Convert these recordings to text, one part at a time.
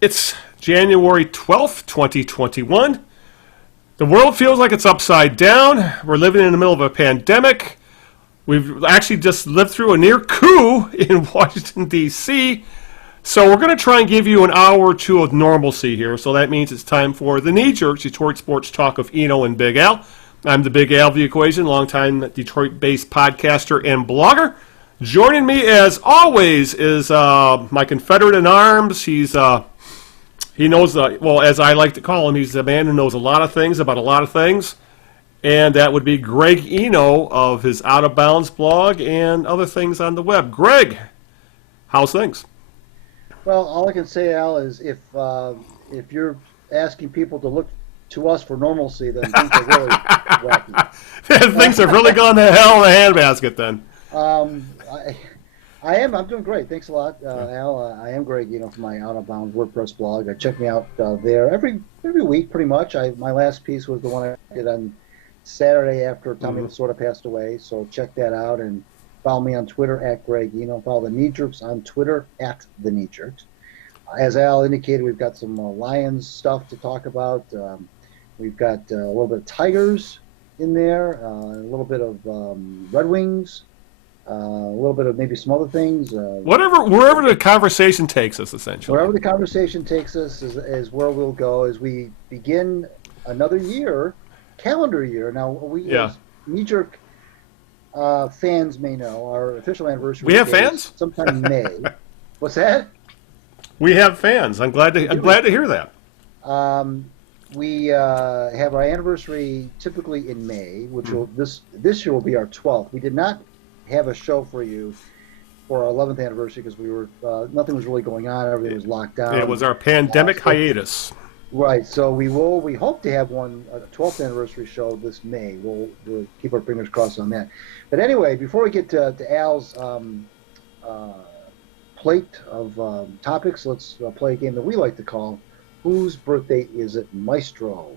It's January 12th, 2021. The world feels like it's upside down. We're living in the middle of a pandemic. We've actually just lived through a near coup in Washington, D.C. So we're going to try and give you an hour or two of normalcy here. So that means it's time for the Knee Jerks, Detroit Sports Talk of Eno and Big Al. I'm the Big Al of the equation, longtime Detroit-based podcaster and blogger. Joining me, as always, is my Confederate in arms. He knows, well, as I like to call him, he's a man who knows a lot of things about a lot of things. And that would be Greg Eno of his Out of Bounds blog and other things on the web. Greg, how's things? Well, all I can say, Al, is if you're asking people to look to us for normalcy, then things are really wacky. Things have really gone to hell in a handbasket then. I'm doing great. Thanks a lot, Al. I am Greg, from my Out of Bounds WordPress blog. Check me out there every week, pretty much. My last piece was the one I did on Saturday after Tommy Lasorda passed away. So check that out and follow me on Twitter at Greg Eno. Follow the Knee Jerks on Twitter at the Knee Jerks. As Al indicated, we've got some Lions stuff to talk about. We've got a little bit of Tigers in there, a little bit of Red Wings. A little bit of maybe some other things. Wherever the conversation takes us, essentially. Wherever the conversation takes us is where we'll go as we begin another year, calendar year. Now, as Knee Jerk fans may know, our official anniversary. We have fans? Sometime in May. What's that? We have fans. I'm glad to hear that. We have our anniversary typically in May, which will this year will be our 12th. We did not have a show for you for our 11th anniversary because we were nothing was really going on. Everything was locked down. It was our pandemic hiatus. Right. So we hope to have a 12th anniversary show this May. We'll keep our fingers crossed on that. But anyway, before we get to Al's plate of topics, let's play a game that we like to call Whose Birthday Is It, Maestro?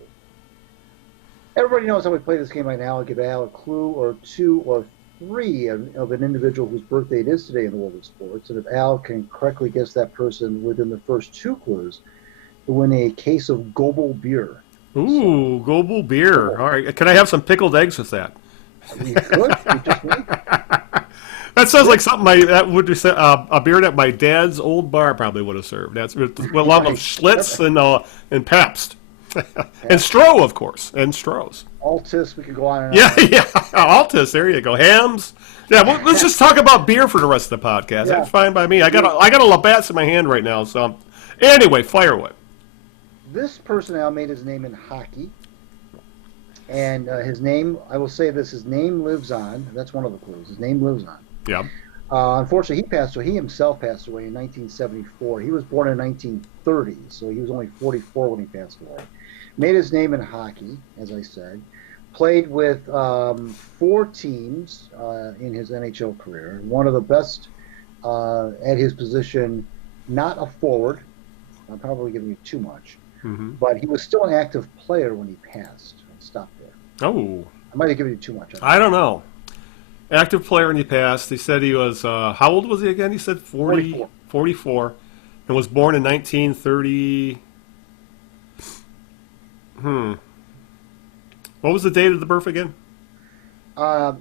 Everybody knows how we play this game right now. I'll give Al a clue or two or three of an individual whose birthday it is today in the world of sports. And if Al can correctly guess that person within the first two clues, he'll win a case of Goebel beer. Ooh, Goebel beer. All right. Can I have some pickled eggs with that? You could. You just need. That sounds like something that would be a beer that my dad's old bar probably would have served. That's with a lot of Schlitz and Pabst. And Stroh, of course, and Stroh's. Altus, we can go on and on. Yeah, Altus, there you go. Hams. Yeah, well, let's just talk about beer for the rest of the podcast. Yeah. That's fine by me. I got a Labatt's in my hand right now. So, anyway, fire away. This person now made his name in hockey, and his name, I will say this, his name lives on. That's one of the clues. His name lives on. Yeah. Unfortunately, he himself passed away in 1974. He was born in 1930, so he was only 44 when he passed away. Made his name in hockey, as I said. Played with 4 teams in his NHL career. One of the best at his position, not a forward. I'm probably giving you too much. Mm-hmm. But he was still an active player when he passed. I'll stop there. Oh. I might have given you too much. I don't know. Active player when he passed. He said he was, how old was he again? He said 44. And was born in 1930. What was the date of the birth again?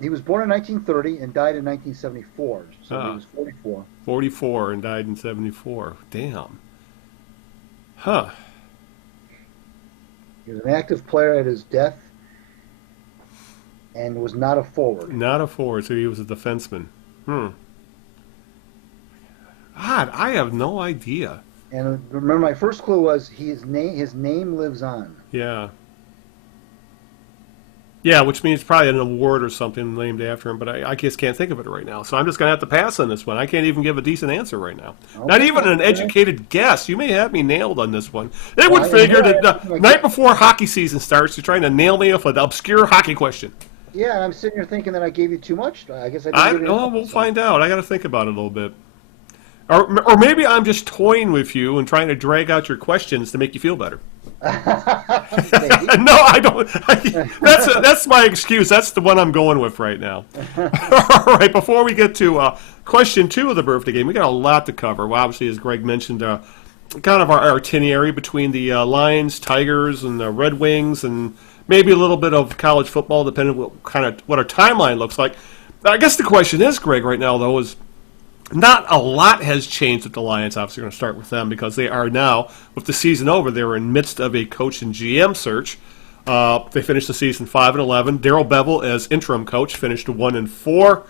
He was born in 1930 and died in 1974. So he was 44. 44 and died in 74. Damn. Huh. He was an active player at his death and was not a forward. Not a forward, so he was a defenseman. God, I have no idea. And remember, my first clue was his name lives on. Yeah. Yeah, which means probably an award or something named after him, but I just can't think of it right now. So I'm just going to have to pass on this one. I can't even give a decent answer right now. Okay, not even an educated guess. You may have me nailed on this one. They would figure that the night before hockey season starts, you're trying to nail me with an obscure hockey question. Yeah, and I'm sitting here thinking that I gave you too much. I guess I didn't. We'll find out. I got to think about it a little bit. Or maybe I'm just toying with you and trying to drag out your questions to make you feel better. No, I don't. That's my excuse. That's the one I'm going with right now. All right, before we get to question 2 of the birthday game, we got a lot to cover. Well, obviously, as Greg mentioned, kind of our itinerary between the Lions, Tigers, and the Red Wings, and maybe a little bit of college football, depending on what our timeline looks like. I guess the question is, Greg, right now though, is not a lot has changed with the Lions. Obviously, we're going to start with them because they are now, with the season over, they're in midst of a coach and GM search. They finished the season 5-11. Darrell Bevell, as interim coach, finished 1-4.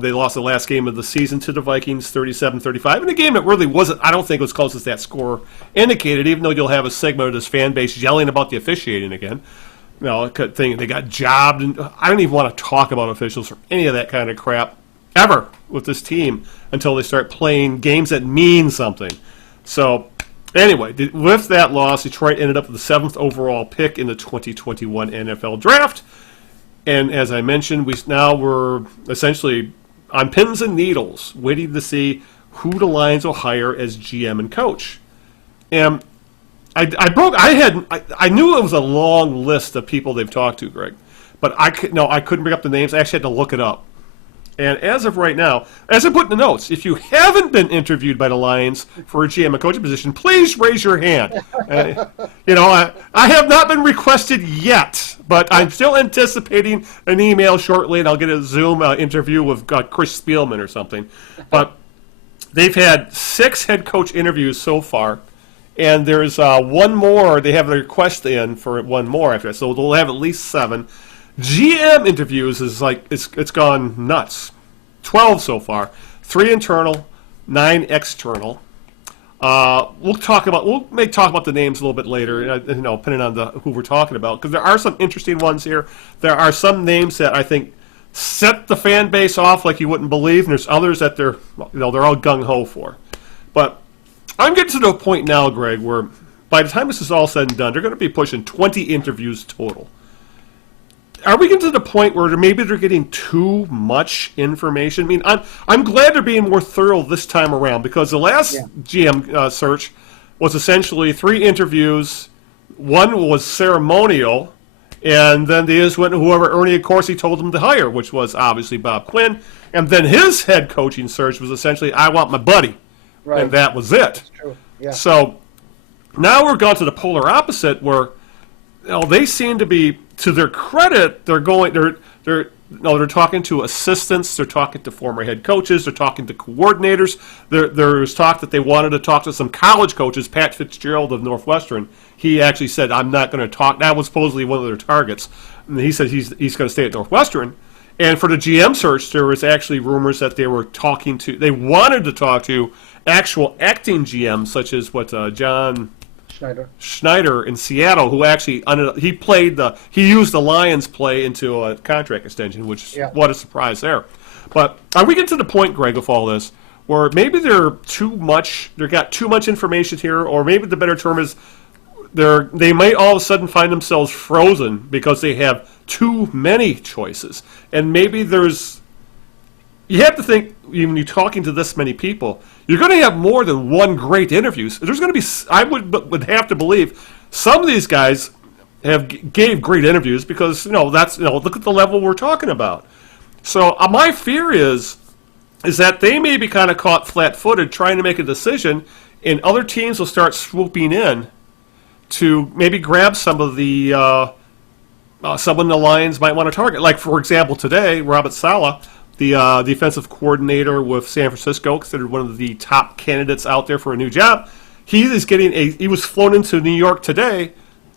They lost the last game of the season to the Vikings, 37-35. In a game that really wasn't, I don't think, was close as that score indicated, even though you'll have a segment of this fan base yelling about the officiating again. They got jobbed, and I don't even want to talk about officials or any of that kind of crap ever with this team until they start playing games that mean something. So, anyway, with that loss, Detroit ended up with the 7th overall pick in the 2021 NFL Draft. And as I mentioned, we're essentially on pins and needles, waiting to see who the Lions will hire as GM and coach. And I knew it was a long list of people they've talked to, Greg, but I couldn't bring up the names. I actually had to look it up. And as of right now, as I put in the notes, if you haven't been interviewed by the Lions for a GM and coaching position, please raise your hand. I have not been requested yet, but I'm still anticipating an email shortly, and I'll get a Zoom interview with Chris Spielman or something. But they've had 6 head coach interviews so far, and there's one more. They have a request in for one more after that, so they'll have at least 7. GM interviews is it's gone nuts. 12 so far, 3 internal, 9 external. We'll talk about the names a little bit later, depending on who we're talking about, because there are some interesting ones here. There are some names that I think set the fan base off like you wouldn't believe, and there's others that they're all gung ho for. But I'm getting to the point now, Greg, where by the time this is all said and done, they're going to be pushing 20 interviews total. Are we getting to the point where maybe they're getting too much information? I mean, I'm glad they're being more thorough this time around, because the last GM search was essentially 3 interviews. One was ceremonial, and then they just went to whoever Ernie Accorsi told them to hire, which was obviously Bob Quinn. And then his head coaching search was essentially, I want my buddy. Right. And that was it. That's true. Yeah. So now we're gone to the polar opposite, where they seem to be, to their credit, they're talking to assistants, they're talking to former head coaches, they're talking to coordinators. There's talk that they wanted to talk to some college coaches. Pat Fitzgerald of Northwestern, he actually said, I'm not going to talk. That was supposedly one of their targets. And he said he's going to stay at Northwestern. And for the GM search, there was actually rumors that they wanted to talk to actual acting GMs, such as John Schneider in Seattle, who actually he used the Lions play into a contract extension, which what a surprise there. But are we getting to the point, Greg, of all this, where maybe they got too much information here, or maybe the better term is they may all of a sudden find themselves frozen because they have too many choices, and maybe you have to think, when you're talking to this many people, you're going to have more than one great interviews. There's going to be, I would have to believe, some of these guys gave great interviews because look at the level we're talking about. So my fear is that they may be kind of caught flat-footed trying to make a decision, and other teams will start swooping in to maybe grab some of the someone the Lions might want to target. Like, for example, today, Robert Saleh, the defensive coordinator with San Francisco, considered one of the top candidates out there for a new job. He was flown into New York today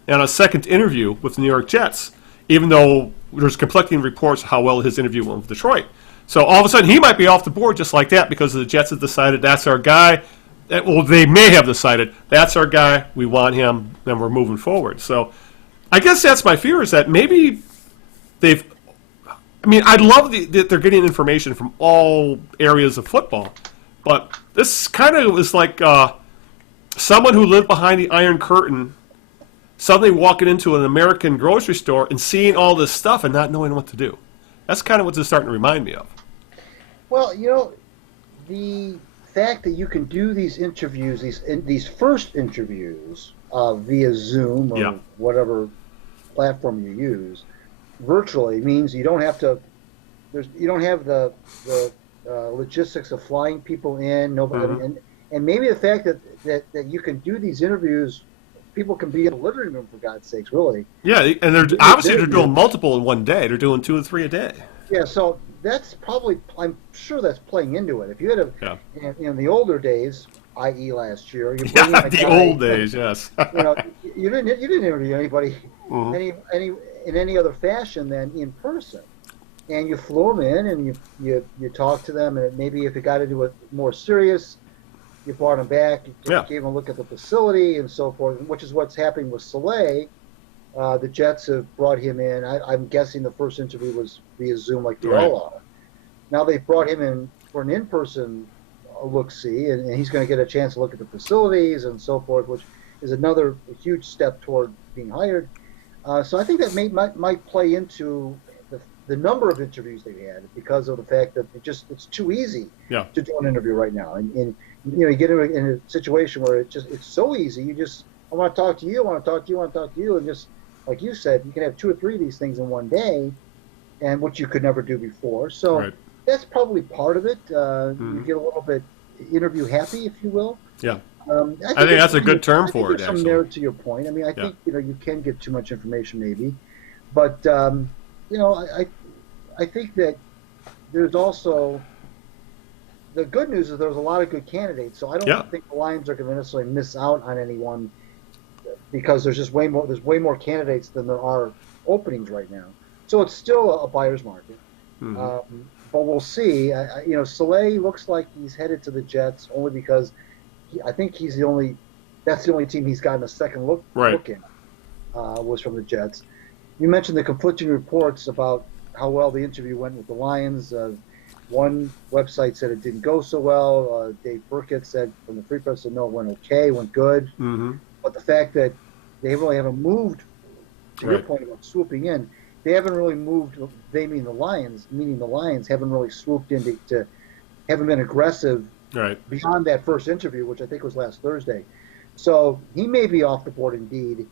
on a second interview with the New York Jets, even though there's conflicting reports how well his interview went with Detroit. So all of a sudden he might be off the board just like that, because the Jets have decided that's our guy. Well, they may have decided that's our guy, we want him, and we're moving forward. So I guess that's my fear, is that maybe I love that they're getting information from all areas of football, but this kind of is like someone who lived behind the Iron Curtain suddenly walking into an American grocery store and seeing all this stuff and not knowing what to do. That's kind of what this is starting to remind me of. Well, the fact that you can do these interviews, these first interviews via Zoom or whatever platform you use, virtually, means you don't have to. You don't have the logistics of flying people in. Nobody, And maybe the fact that you can do these interviews, people can be in the living room, for God's sakes, really. Yeah, and they're doing multiple in one day. They're doing 2 or 3 a day. Yeah, so that's probably, I'm sure that's playing into it. If you had Yeah. in the older days, i.e. last year, you bring in Yeah, a the guy, old days, yes. you didn't interview anybody Mhm. in any other fashion than in person. And you flew them in and you talked to them, and maybe if it got into it more serious, you brought them back, you Yeah. gave them a look at the facility and so forth, which is what's happening with Soleil. The Jets have brought him in. I'm guessing the first interview was via Zoom, like they all are. Now they've brought him in for an in-person look-see, and he's going to get a chance to look at the facilities and so forth, which is another huge step toward being hired. So I think that might play into the number of interviews they've had, because of the fact that it's too easy to do an interview right now. And you get in a situation where it's so easy. I want to talk to you, I want to talk to you, I want to talk to you, and just like you said, you can have 2 or 3 of these things in one day, and which you could never do before. So that's probably part of it. You get a little bit interview happy, if you will. Yeah. I think that's a good term for it, some actually. merit to your point. I mean, I think you can get too much information maybe, but I think that there's also the good news is there's a lot of good candidates. So I don't think the Lions are going to necessarily miss out on anyone, because there's just way more candidates than there are openings right now. So it's still a buyer's market. Mm-hmm. But we'll see. Soleil looks like he's headed to the Jets only because I think that's the only team he's gotten a second look in, was from the Jets. You mentioned the conflicting reports about how well the interview went with the Lions. One website said it didn't go so well. Dave Burkett said from the Free Press said no, it went okay, went good. Mm-hmm. But the fact that they really haven't moved, to your point about swooping in, they haven't really moved. They meaning the Lions, haven't really swooped in haven't been aggressive beyond that first interview, which I think was last Thursday. So he may be off the board indeed.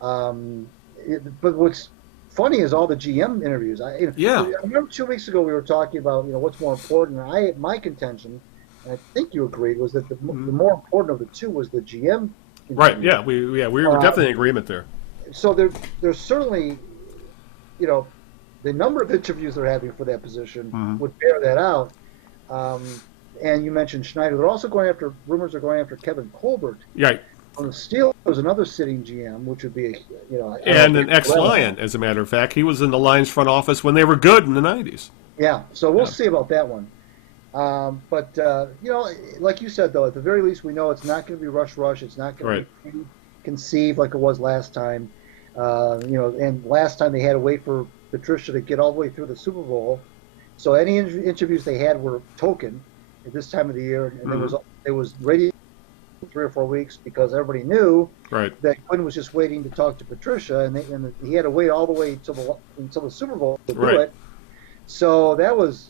But what's funny is all the GM interviews. I remember 2 weeks ago we were talking about what's more important. My contention, and I think you agreed, was that the more important of the two was the GM. Right. Yeah. We were definitely in agreement there. So there's certainly, the number of interviews they're having for that position would bear that out. And you mentioned Schneider. They're also rumors are going after Kevin Colbert. Right. On the Steelers, another sitting GM, which would be and an ex-Lion, as a matter of fact. He was in the Lions front office when they were good in the 90s. Yeah, so we'll see about that one. But like you said, though, at the very least, we know it's not going to be rush. It's not going to be conceived like it was last time. And last time they had to wait for Patricia to get all the way through the Super Bowl. So any interviews they had were token at this time of the year, and there was radio 3 or 4 weeks because everybody knew that Quinn was just waiting to talk to Patricia, and he had to wait all the way until the Super Bowl to do it. So that was,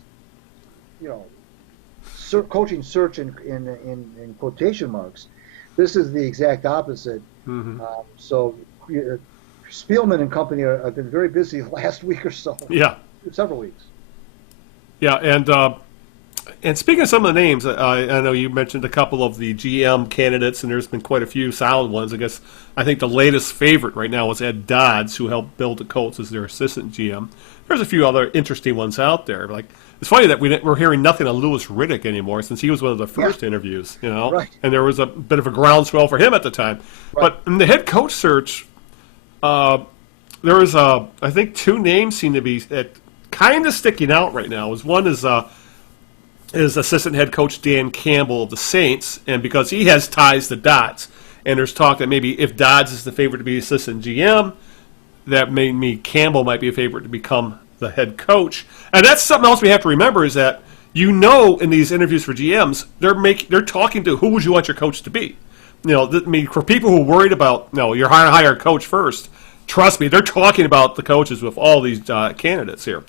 coaching search in quotation marks. This is the exact opposite. Mm-hmm. So Spielman and company have been very busy the last week or so. Yeah, several weeks. Yeah, and speaking of some of the names, I know you mentioned a couple of the GM candidates, and there's been quite a few solid ones. I think the latest favorite right now is Ed Dodds, who helped build the Colts as their assistant GM. There's a few other interesting ones out there. Like, it's funny that we're hearing nothing on Louis Riddick anymore, since he was one of the first interviews, and there was a bit of a groundswell for him at the time. But in the head coach search, there was I think 2 names seem to be kind of sticking out right now. One is assistant head coach Dan Campbell of the Saints, and because he has ties to Dodds, and there's talk that maybe if Dodds is the favorite to be assistant GM, that may mean Campbell might be a favorite to become the head coach. And that's something else we have to remember, is that in these interviews for GMs, they're talking to who would you want your coach to be. For people who are worried about you're hire a coach first, trust me, they're talking about the coaches with all these candidates here.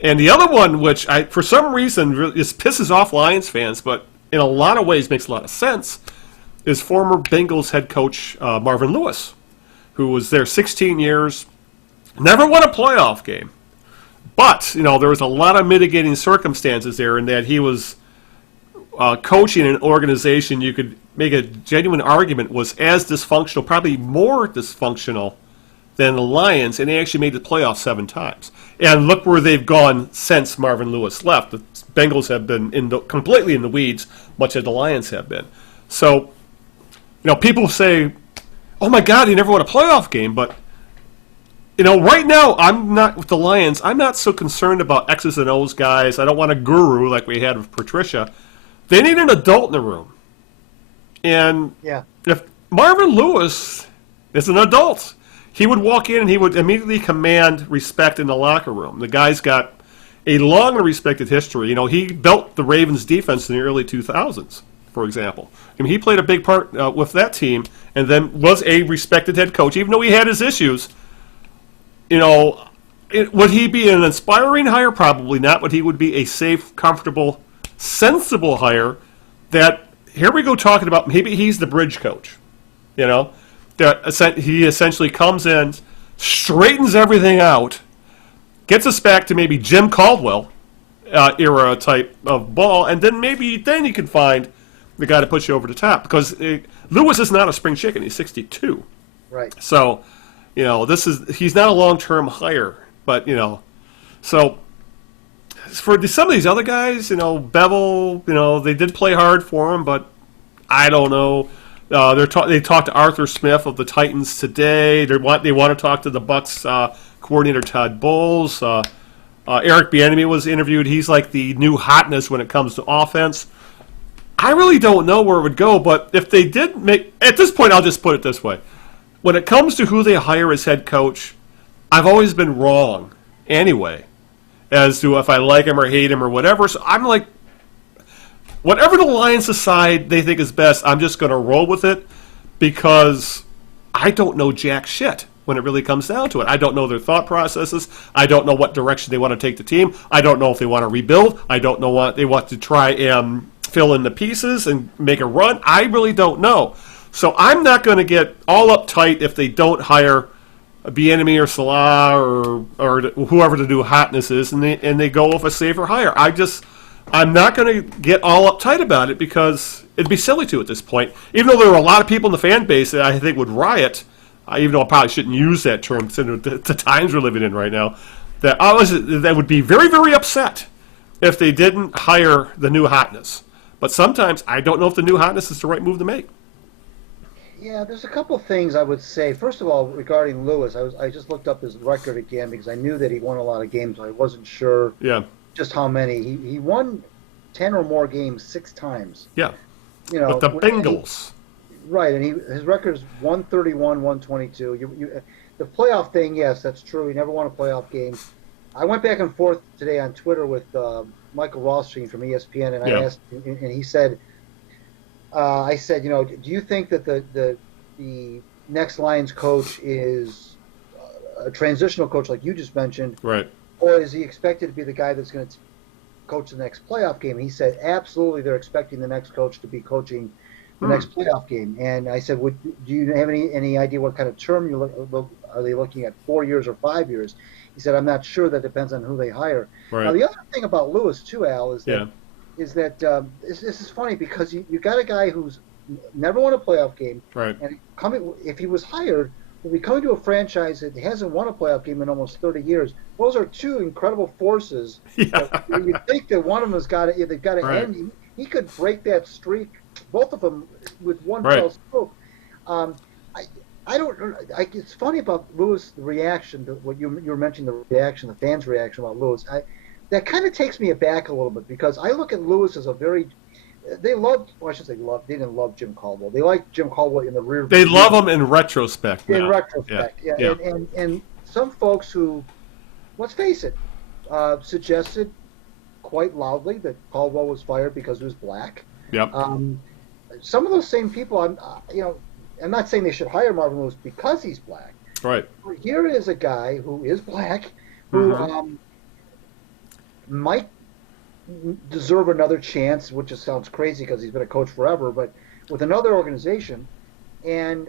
And the other one, which for some reason just pisses off Lions fans, but in a lot of ways makes a lot of sense, is former Bengals head coach Marvin Lewis, who was there 16 years, never won a playoff game. But, there was a lot of mitigating circumstances there in that he was coaching an organization you could make a genuine argument was as dysfunctional, probably more dysfunctional than the Lions, and they actually made the playoffs 7 times. And look where they've gone since Marvin Lewis left. The Bengals have been completely in the weeds, much as the Lions have been. So, people say, oh my God, he never won a playoff game, but right now, I'm not with the Lions. I'm not so concerned about X's and O's guys. I don't want a guru like we had with Patricia. They need an adult in the room. And if Marvin Lewis is an adult, he would walk in and he would immediately command respect in the locker room. The guy's got a long and respected history. He built the Ravens defense in the early 2000s, for example. He played a big part with that team and then was a respected head coach, even though he had his issues. Would he be an inspiring hire? Probably not, but he would be a safe, comfortable, sensible hire that, here we go talking about, maybe he's the bridge coach, that he essentially comes in, straightens everything out, gets us back to maybe Jim Caldwell era type of ball, and then then you can find the guy to put you over the top, because Lewis is not a spring chicken. He's 62. Right. So, he's not a long-term hire, but, so for some of these other guys, Bevel, they did play hard for him, but I don't know. They talked to Arthur Smith of the Titans today. They want to talk to the Bucs coordinator Todd Bowles. Eric Bieniemy was interviewed. He's like the new hotness when it comes to offense. I really don't know where it would go, but if they did at this point, I'll just put it this way. When it comes to who they hire as head coach, I've always been wrong anyway, as to if I like him or hate him or whatever. So I'm like, whatever the Lions decide they think is best, I'm just going to roll with it, because I don't know jack shit when it really comes down to it. I don't know their thought processes. I don't know what direction they want to take the team. I don't know if they want to rebuild. I don't know what they want to try and fill in the pieces and make a run. I really don't know. So I'm not going to get all uptight if they don't hire a Bieniemy or Salah or whoever the new hotness is, and they go with a safer hire. I'm not going to get all uptight about it, because it'd be silly to at this point. Even though there are a lot of people in the fan base that I think would riot, even though I probably shouldn't use that term considering the times we're living in right now, that would be very, very upset if they didn't hire the new hotness. But sometimes I don't know if the new hotness is the right move to make. Yeah, there's a couple things I would say. First of all, regarding Lewis, I just looked up his record again because I knew that he won a lot of games. I wasn't sure just how many. He won 10 or more games 6 times. Yeah. With the Bengals. Right, and his record is 131, 122. The playoff thing, yes, that's true. He never won a playoff game. I went back and forth today on Twitter with Michael Rothstein from ESPN, and I asked, and he said, I said, do you think that the next Lions coach is a transitional coach like you just mentioned, right? Or is he expected to be the guy that's going to coach the next playoff game? He said, absolutely, they're expecting the next coach to be coaching the next playoff game. And I said, do you have any idea what kind of term are they looking at, 4 years or 5 years? He said, I'm not sure. That depends on who they hire. Right. Now, the other thing about Lewis, too, Al, is that this is funny, because you got a guy who's never won a playoff game, right? And if he was hired, will be coming to a franchise that hasn't won a playoff game in almost 30 years. Those are two incredible forces. Yeah. You think that one of them has got to, they've got to end. He could break that streak, both of them, with one fell swoop. I don't. It's funny about Lewis, the reaction to what you were mentioning, the reaction, the fans' reaction about Lewis. That kind of takes me aback a little bit, because I look at Lewis as a very. They loved. Well, I should say love. They didn't love Jim Caldwell. They liked Jim Caldwell in the rear. They love him in retrospect. In retrospect, yeah. And some folks who, let's face it, suggested quite loudly that Caldwell was fired because he was black. Yep. Some of those same people, I'm not saying they should hire Marvin Lewis because he's black. Right. But here is a guy who is black, who might deserve another chance, which just sounds crazy because he's been a coach forever, but with another organization. And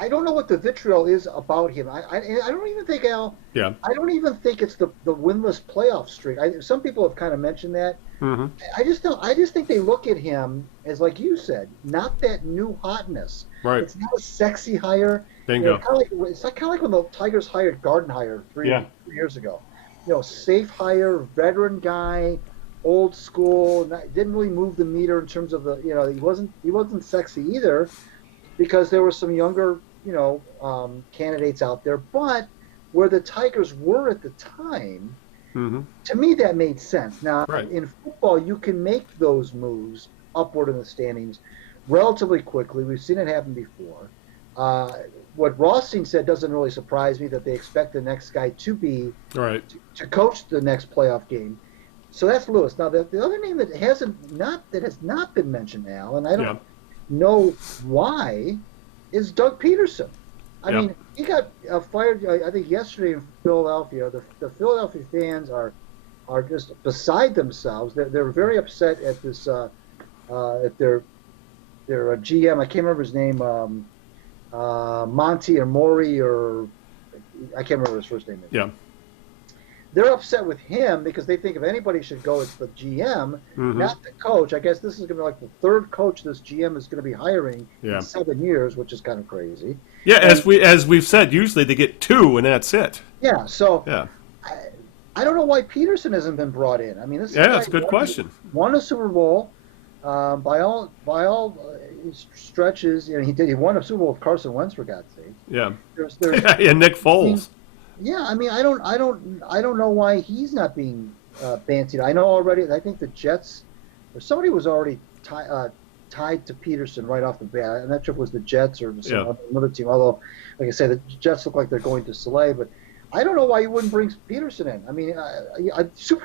I don't know what the vitriol is about him. I don't even think, Al, I don't even think it's the winless playoff streak. Some people have kind of mentioned that. Mm-hmm. I just think they look at him as, like you said, not that new hotness. Right. It's not a sexy hire. Bingo. It's kind of like when the Tigers hired Gardenhire three years ago. Safe hire, veteran guy, old school. Didn't really move the meter in terms of he wasn't sexy either, because there were some younger candidates out there. But where the Tigers were at the time, Mm-hmm. to me that made sense. Now, Right. in football, you can make those moves upward in the standings relatively quickly. We've seen it happen before. What Rothstein said doesn't really surprise me, that they expect the next guy to be Right. to coach the next playoff game. So that's Lewis. Now, the other name that has not been mentioned now, and I don't know why, is Doug Peterson. I mean, he got fired, I think, yesterday in Philadelphia. The Philadelphia fans are just beside themselves. They're very upset at this at their GM. I can't remember his name. Monty or Maury, or I can't remember his first name. Yeah. They're upset with him because they think if anybody should go, it's the GM, not the coach. I guess this is going to be like the third coach this GM is going to be hiring in 7 years, which is kind of crazy. Yeah, as we've said, usually they get 2 and that's it. Yeah, so yeah. I don't know why Peterson hasn't been brought in. I mean, this is that's a good question. Won a Super Bowl by all stretches. He won a Super Bowl with Carson Wentz, for God's sake. Yeah. There's and Nick Foles. I mean, I don't know why he's not being fancied. I know already. I think the Jets, or somebody was already tied to Peterson right off the bat. I'm not sure if it was the Jets or some other team. Although, like I say, the Jets look like they're going to Soleil, but I don't know why you wouldn't bring Peterson in. I mean,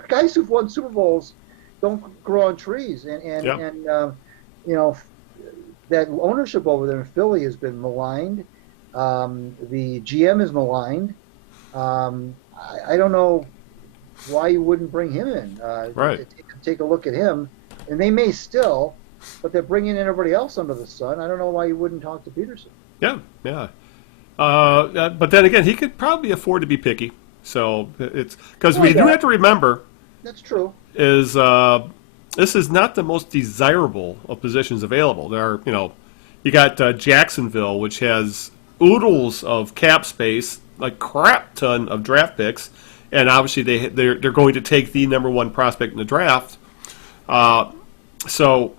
guys who've won Super Bowls don't grow on trees, and that ownership over there in Philly has been maligned. The GM is maligned. I don't know why you wouldn't bring him in. Right. Take a look at him, and they may still, but they're bringing in everybody else under the sun. I don't know why you wouldn't talk to Peterson. Yeah. But then again, he could probably afford to be picky. So it's because we do have to remember. That's true. Is this is not the most desirable of positions available. There are, you got Jacksonville, which has oodles of cap space, like crap ton of draft picks, and obviously they're going to take the number 1 prospect in the draft. So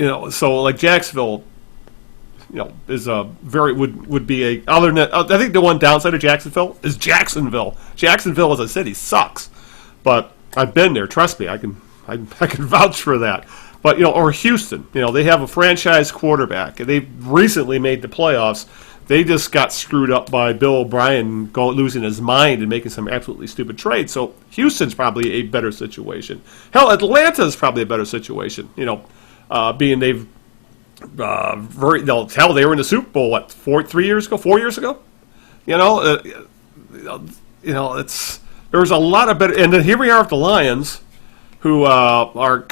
like Jacksonville, is a very would be a other than I think the one downside of Jacksonville is Jacksonville. Jacksonville as a city sucks, but I've been there. Trust me, I can vouch for that. But or Houston, they have a franchise quarterback, and they recently made the playoffs. They just got screwed up by Bill O'Brien losing his mind and making some absolutely stupid trades. So Houston's probably a better situation. Hell, Atlanta's probably a better situation. Being they've they were in the Super Bowl 4 years ago. It's there's a lot of better. And then here we are with the Lions, who are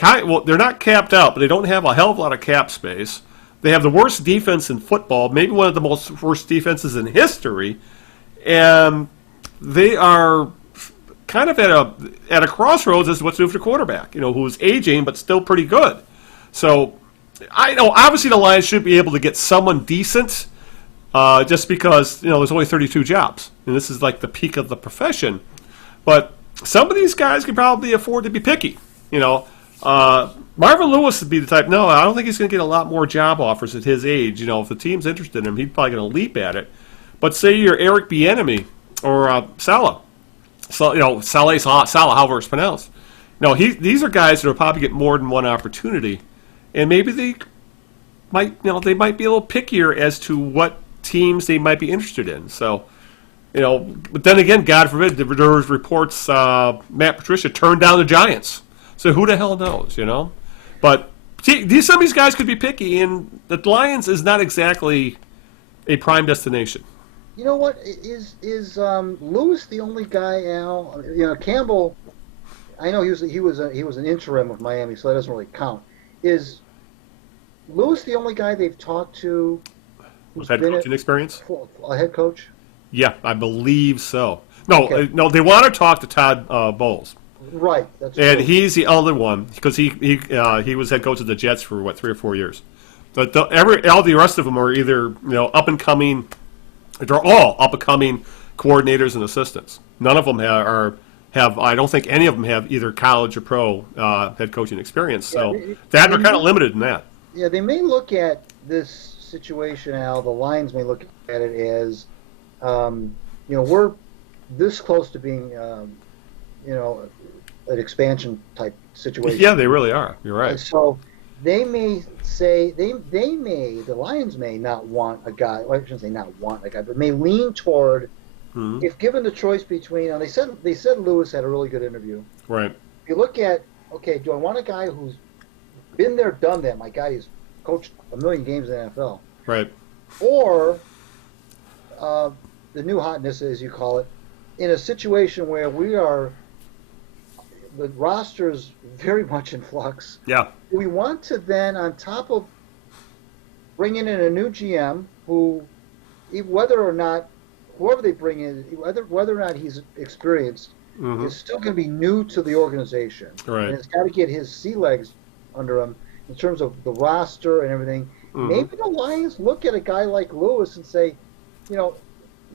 they're not capped out, but they don't have a hell of a lot of cap space. They have the worst defense in football, maybe one of the worst defenses in history, and they are kind of at a crossroads as to what to do for the quarterback. Who's aging but still pretty good. So I know obviously the Lions should be able to get someone decent, just because there's only 32 jobs, and this is like the peak of the profession. But some of these guys can probably afford to be picky. Marvin Lewis would be the type. No, I don't think he's going to get a lot more job offers at his age. If the team's interested in him, he's probably going to leap at it. But say you're Eric Bieniemy or Salah. So Salah, however it's pronounced. These are guys that will probably get more than one opportunity, and maybe they might be a little pickier as to what teams they might be interested in. So. But then again, God forbid, there was reports Matt Patricia turned down the Giants. So who the hell knows, But some of these guys could be picky, and the Lions is not exactly a prime destination. You know what? Is Lewis the only guy, Al? Campbell, I know he was an interim with Miami, so that doesn't really count. Is Lewis the only guy they've talked to who's had coaching experience? A head coach? Yeah, I believe so. No, they want to talk to Todd Bowles. Right. That's And true. he's the other one because he was head coach of the Jets for 3 or 4 years. But all the rest of them are either up and coming. They're all up and coming coordinators and assistants. None of them have. I don't think any of them have either college or pro head coaching experience. So they're kind of limited in that. Yeah, they may look at this situation, Al. The Lions may look at it as, we're this close to being, an expansion type situation. Yeah, they really are. You're right. And so they may say the Lions may not want a guy. Well, I shouldn't say not want a guy, but may lean toward if given the choice between. They said Lewis had a really good interview. Right. If you look at do I want a guy who's been there, done that? My guy, he's coached a million games in the NFL. Right. Or the new hotness, as you call it, in a situation where the roster's very much in flux. Yeah. Do we want to then, on top of bringing in a new GM who, whether or not, whoever they bring in, whether or not he's experienced, is still going to be new to the organization. Right. And it's got to get his sea legs under him in terms of the roster and everything. Maybe the Lions look at a guy like Lewis and say,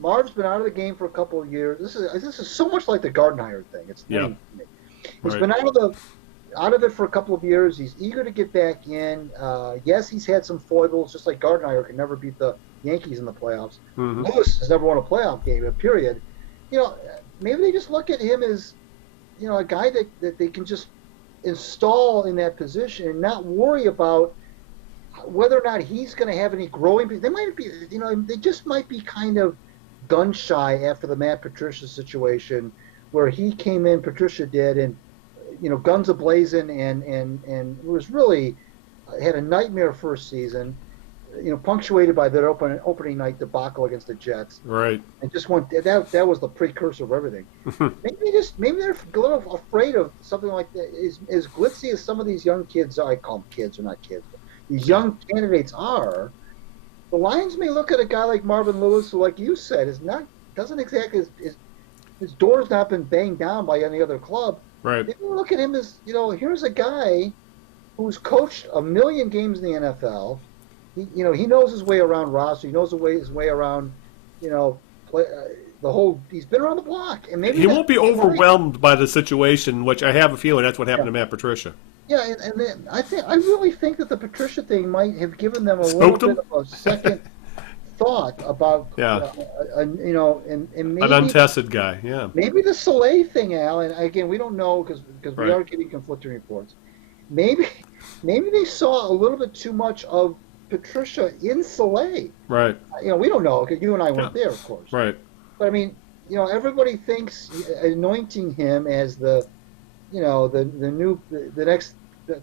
Marv's been out of the game for a couple of years. This is so much like the Gardenhire thing. He's been out of it for a couple of years. He's eager to get back in. Yes, he's had some foibles, just like Gardenhire could never beat the Yankees in the playoffs. Lewis has never won a playoff game, period. Maybe they just look at him as, a guy that they can just install in that position and not worry about whether or not he's going to have any growing. They might be, they just might be kind of gun shy after the Matt Patricia situation, where he came in, Patricia did, and guns a-blazing, and was really had a nightmare first season, punctuated by that opening night debacle against the Jets. Right. And just that was the precursor of everything. maybe they're a little afraid of something like that. As glitzy as some of these young kids are, I call them kids, or not kids, but these young candidates are, the Lions may look at a guy like Marvin Lewis, who, like you said, doesn't exactly his door's not been banged down by any other club. Right. Maybe look at him as, here's a guy who's coached a million games in the NFL. He knows his way around roster. He knows his way around, he's been around the block. And maybe he won't be overwhelmed by the situation, which I have a feeling that's what happened to Matt Patricia. Yeah, and then I really think that the Patricia thing might have given them a little bit of a second thought about, and maybe an untested guy. Yeah. Maybe the Soleil thing, Al, and again, we don't know because we are getting conflicting reports. Maybe they saw a little bit too much of Patricia in Soleil. Right. We don't know because you and I weren't there, of course. Right. But I mean, everybody thinks anointing him as the next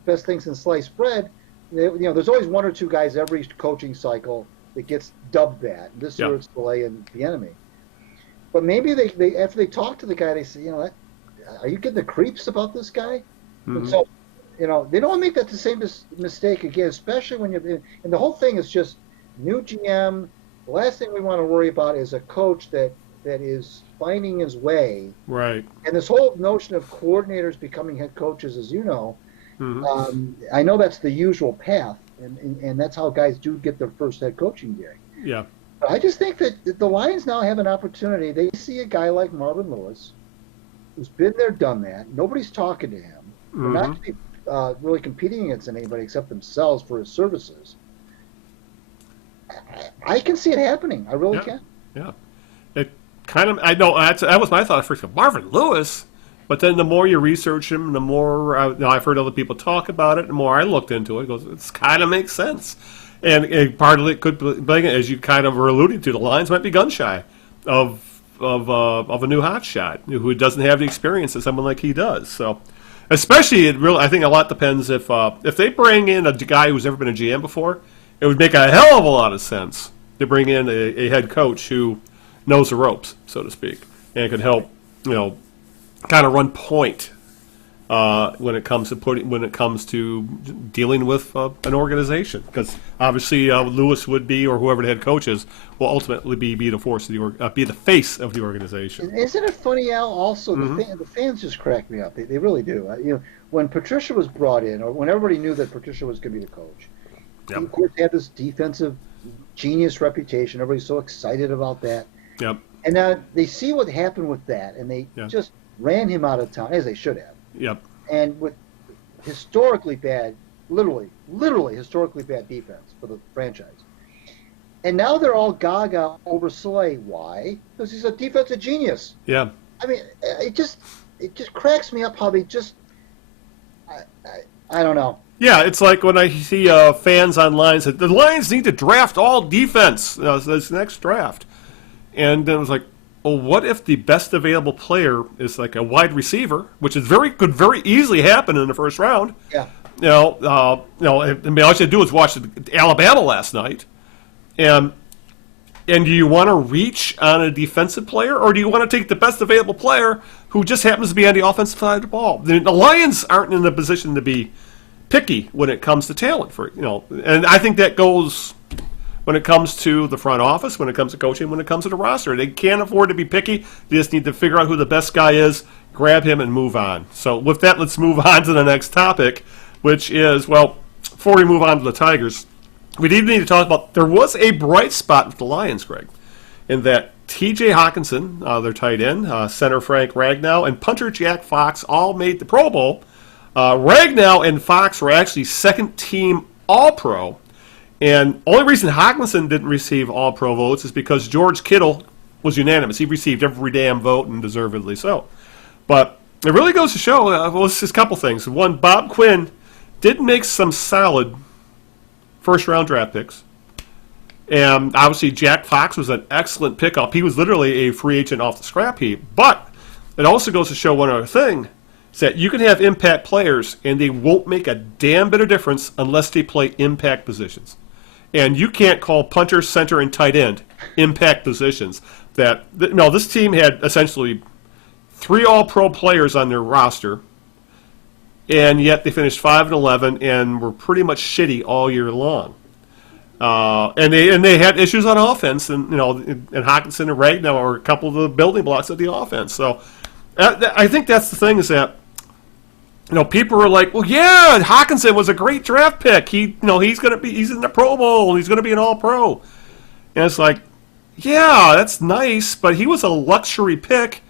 best thing since sliced bread. There's always one or two guys every coaching cycle that gets dubbed that. This year it's Soleil and the enemy. But maybe they after they talk to the guy, they say, are you getting the creeps about this guy? And so, they don't want to make that the same mistake again, especially when and the whole thing is just new GM. The last thing we want to worry about is a coach that is finding his way. Right. And this whole notion of coordinators becoming head coaches, as you know, I know that's the usual path, and that's how guys do get their first head coaching gig. Yeah. But I just think that the Lions now have an opportunity. They see a guy like Marvin Lewis, who's been there, done that. Nobody's talking to him. They're not really competing against anybody except themselves for his services. I can see it happening. I really can. Yeah. It kind of, I know, that was my thought at first. Marvin Lewis? But then the more you research him, the more I've heard other people talk about it, the more I looked into it, it kind of makes sense. And part of it could be, as you kind of were alluding to, the Lions might be gun-shy of a new hotshot who doesn't have the experience that someone like he does. So, especially, I think a lot depends if they bring in a guy who's never been a GM before, it would make a hell of a lot of sense to bring in a head coach who knows the ropes, so to speak, and can help, kind of run point when it comes to dealing with an organization, because obviously Lewis would be, or whoever the head coach is, will ultimately be the force of be the face of the organization. Isn't it funny, Al? Also, the fans just crack me up. They really do. When Patricia was brought in, or when everybody knew that Patricia was going to be the coach, he, of course, had this defensive genius reputation. Everybody's so excited about that. Yep. And now they see what happened with that, and they just ran him out of town, as they should have. Yep. And with historically bad, literally historically bad defense for the franchise. And now they're all gaga over Slay. Why? Because he's a defensive genius. Yeah. I mean, it just cracks me up how they just, I don't know. Yeah, it's like when I see fans online say the Lions need to draft all defense this next draft, and then it was like, well, what if the best available player is like a wide receiver, which is could very easily happen in the first round? Yeah. I mean, all you had to do is watch Alabama last night, and do you want to reach on a defensive player, or do you want to take the best available player who just happens to be on the offensive side of the ball? The Lions aren't in the position to be picky when it comes to talent, and I think that goes when it comes to the front office, when it comes to coaching, when it comes to the roster. They can't afford to be picky. They just need to figure out who the best guy is, grab him, and move on. So with that, let's move on to the next topic, which is, well, before we move on to the Tigers, we need to talk about, there was a bright spot with the Lions, Greg, in that T.J. Hawkinson, their tight end, center Frank Ragnow, and punter Jack Fox all made the Pro Bowl. Ragnow and Fox were actually second-team All-Pro. And only reason Hawkinson didn't receive All-Pro votes is because George Kittle was unanimous. He received every damn vote, and deservedly so. But it really goes to show, well, it's just a couple things. One, Bob Quinn did make some solid first-round draft picks. And obviously Jack Fox was an excellent pickup. He was literally a free agent off the scrap heap. But it also goes to show one other thing, is that you can have impact players, and they won't make a damn bit of difference unless they play impact positions. And you can't call punter, center, and tight end impact positions. This team had essentially 3 All-Pro players on their roster, and yet they finished 5-11 and were pretty much shitty all year long. And they had issues on offense, and Hawkinson and Ragnow are a couple of the building blocks of the offense. So I think that's the thing, is that people were like, well, yeah, Hawkinson was a great draft pick. He's in the Pro Bowl. He's going to be an All-Pro. And it's like, yeah, that's nice, but he was a luxury pick,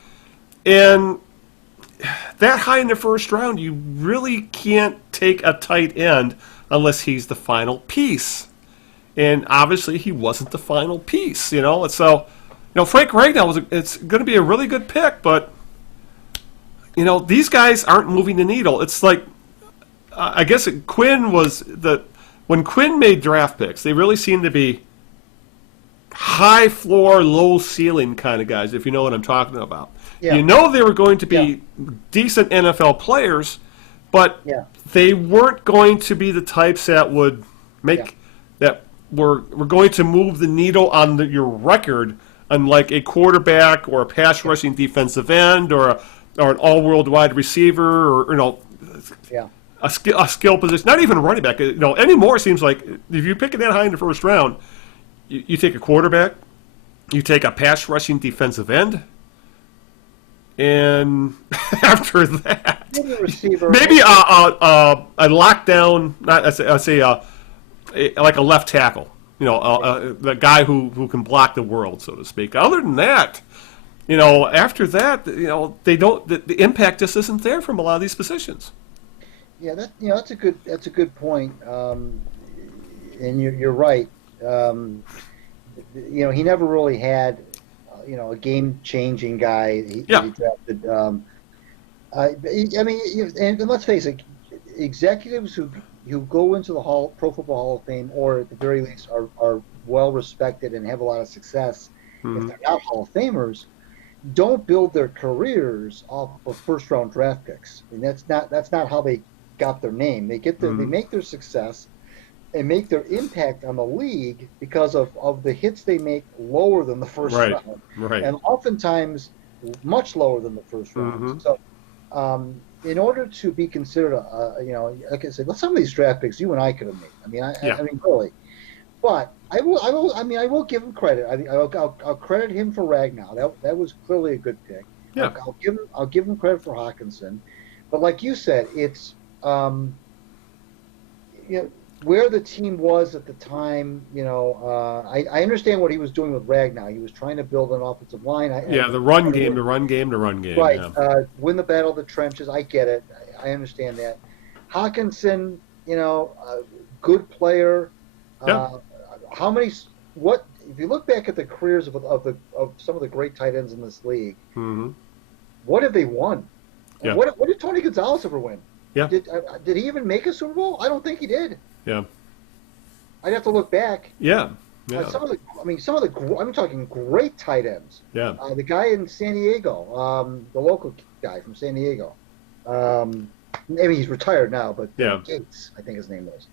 and that high in the first round, you really can't take a tight end unless he's the final piece. And obviously, he wasn't the final piece. So, Frank Ragnow it's going to be a really good pick, but these guys aren't moving the needle. It's like, I guess when Quinn made draft picks, they really seemed to be high floor, low ceiling kind of guys, if you know what I'm talking about. Yeah. They were going to be decent NFL players, but they weren't going to be the types that would that were going to move the needle on your record, unlike a quarterback or a pass rushing defensive end or an all-world wide receiver, or a skill position. Not even a running back. Anymore, it seems like if you pick it that high in the first round, you take a quarterback, you take a pass rushing defensive end, and after that, maybe a lockdown. I say like a left tackle. The guy who can block the world, so to speak. Other than that. After that, they don't. The impact just isn't there from a lot of these positions. Yeah, that's a good point. And you're right. He never really had, a game-changing guy. He drafted. And let's face it, executives who go into the Pro Football Hall of Fame, or at the very least are well respected and have a lot of success, if they're not Hall of Famers, don't build their careers off of first-round draft picks. I mean, that's not how they got their name. They they make their success and make their impact on the league because of the hits they make lower than the first round, and oftentimes much lower than the first round. So, in order to be considered, like I said, some of these draft picks you and I could have made. I mean, I mean, really. But I will give him credit. I'll credit him for Ragnow. That was clearly a good pick. Yeah. I'll give him credit for Hawkinson. But like you said, it's where the team was at the time. I understand what he was doing with Ragnow. He was trying to build an offensive line. The run game. Right. Yeah. Win the battle of the trenches. I get it. I understand that. Hawkinson, good player. Yeah. If you look back at the careers of some of the great tight ends in this league, Mm-hmm. what have they won? Yeah. What did Tony Gonzalez ever win? Yeah. Did he even make a Super Bowl? I don't think he did. Yeah. I'd have to look back. Yeah. Yeah. I'm talking great tight ends. Yeah. The guy in San Diego, the local guy from San Diego. Maybe he's retired now, but Gates, I think his name was.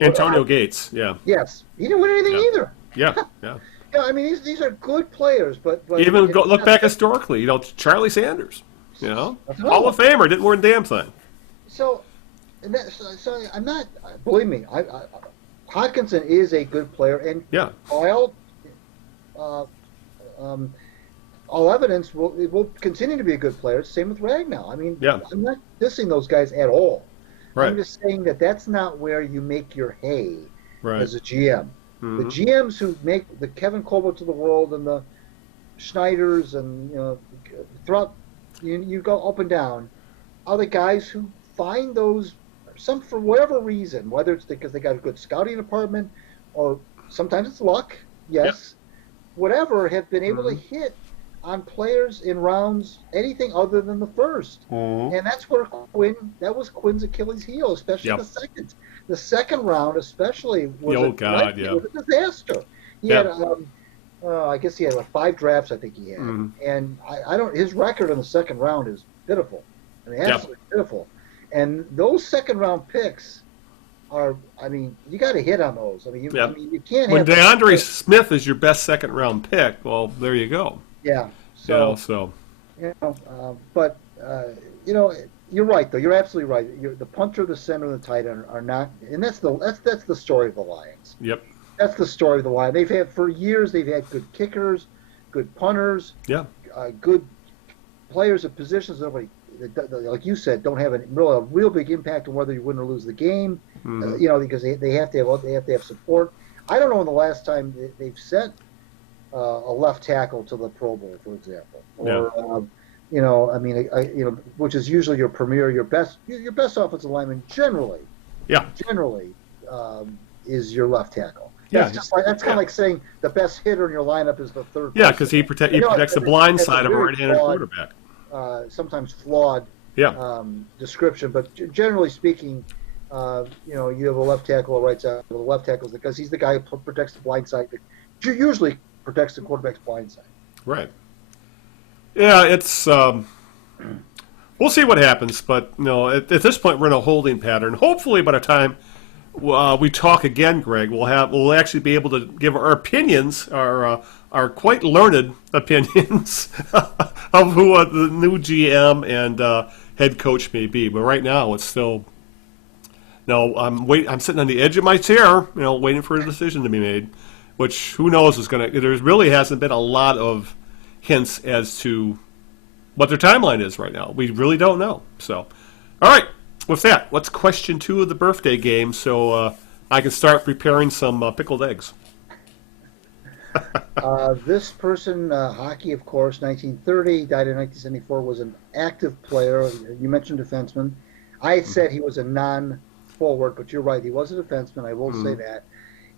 Antonio Gates. Yeah. Yes, he didn't win anything either. Yeah. Yeah. Yeah, I mean these are good players, but even look back historically. Charlie Sanders. Hall of Famer, didn't win a damn thing. So I'm not. Believe me, Hawkinson is a good player, and all evidence will continue to be a good player. Same with Ragnow. I mean, I'm not dissing those guys at all. Right. I'm just saying that's not where you make your hay as a GM. Mm-hmm. The GMs who make the Kevin Colberts of the world and the Schneiders and throughout you go up and down are the guys who find those for whatever reason, whether it's because they got a good scouting department or sometimes it's luck, whatever, have been able to hit on players in rounds anything other than the first. And that's where that was Quinn's Achilles heel, especially the second round especially was a disaster. He had I guess he had 5 drafts, I think he had. And his record in the second round is pitiful. I mean, absolutely pitiful. And those second round picks are, I mean, you got to hit on those. I mean, you can't when DeAndre Smith is your best second round pick, well, there you go. Yeah. But you're right though. You're absolutely right. The punter, the center, and the tight end are not, and that's the story of the Lions. Yep. That's the story of the Lions. For years they've had good kickers, good punters, good players at positions nobody, like you said, don't have a real big impact on whether you win or lose the game. Because they have to have support. I don't know when the last time they've sent a left tackle to the Pro Bowl, for example, or which is usually your premier, your best offensive lineman generally is your left tackle. That's kind of like saying the best hitter in your lineup is the third. Yeah, because he protects the blind side of a right-handed quarterback. Sometimes flawed description, but generally speaking, you have a left tackle, a right side. The left tackle is because he's the guy who protects the blind side. Usually protects the quarterback's blind side. Right. Yeah, it's we'll see what happens, but at this point we're in a holding pattern. Hopefully, by the time we talk again, Greg, we'll actually be able to give our opinions, our quite learned opinions of who the new GM and head coach may be. But right now, it's still I'm sitting on the edge of my chair, waiting for a decision to be made. Which who knows is going to. There really hasn't been a lot of hints as to what their timeline is right now. We really don't know. So, all right. With that, what's question 2 of the birthday game so I can start preparing some pickled eggs? This person, hockey, of course, 1930, died in 1974, was an active player. You mentioned defenseman. I had said he was a non-forward, but you're right. He was a defenseman. I will say that.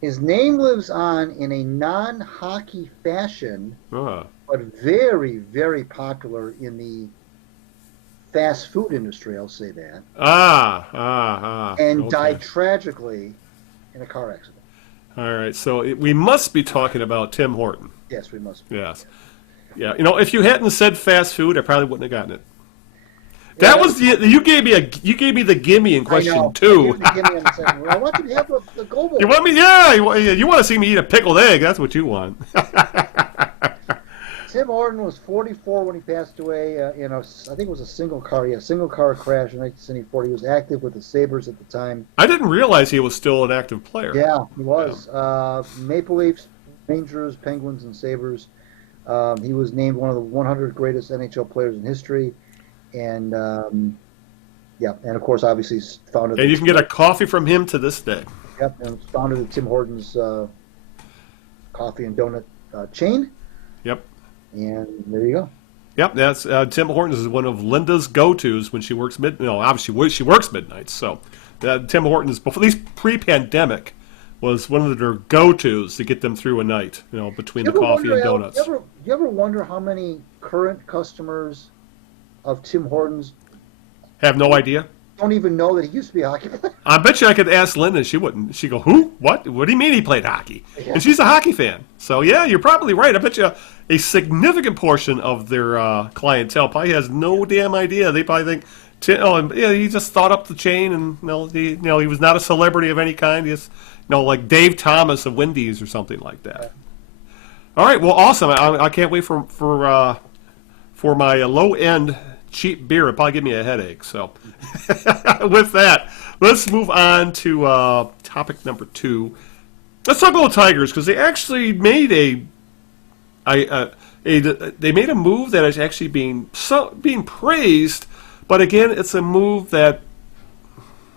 His name lives on in a non-hockey fashion, but very, very popular in the fast food industry, I'll say that. And died tragically in a car accident. All right, so we must be talking about Tim Horton. Yes, we must be. Yes. Yeah, if you hadn't said fast food, I probably wouldn't have gotten it. That was you gave me the gimme in question 2. I want you to have the goal. You want me? Yeah, you want to see me eat a pickled egg? That's what you want. Tim Horton was 44 when he passed away in I think it was a single car crash in 1974. He was active with the Sabres at the time. I didn't realize he was still an active player. Yeah, he was. Maple Leafs, Rangers, Penguins, and Sabres. He was named one of the 100 greatest NHL players in history, and and of course, obviously, he's founded. And you can get a coffee from him to this day. Yep, and founded the Tim Hortons coffee and donut chain. Yep. And there you go. Yep, that's Tim Hortons is one of Linda's go-tos when she works obviously she works midnights. So Tim Hortons, before, at least pre-pandemic, was one of their go-tos to get them through a night. Between the coffee and donuts. You ever wonder how many current customers of Tim Hortons have no idea? Don't even know that he used to be a hockey player? I bet you I could ask Linda. She wouldn't. She'd go, who? What? What do you mean he played hockey? Yeah. And she's a hockey fan. So, yeah, you're probably right. I bet you a significant portion of their clientele probably has no damn idea. They probably think, he just thought up the chain, and he was not a celebrity of any kind. He's, like Dave Thomas of Wendy's or something like that. All right, well, awesome. I can't wait for my low-end cheap beer. It'll probably give me a headache. So with that, let's move on to topic number 2. Let's talk about the Tigers, because they actually made they made a move that is actually being praised, but again, it's a move that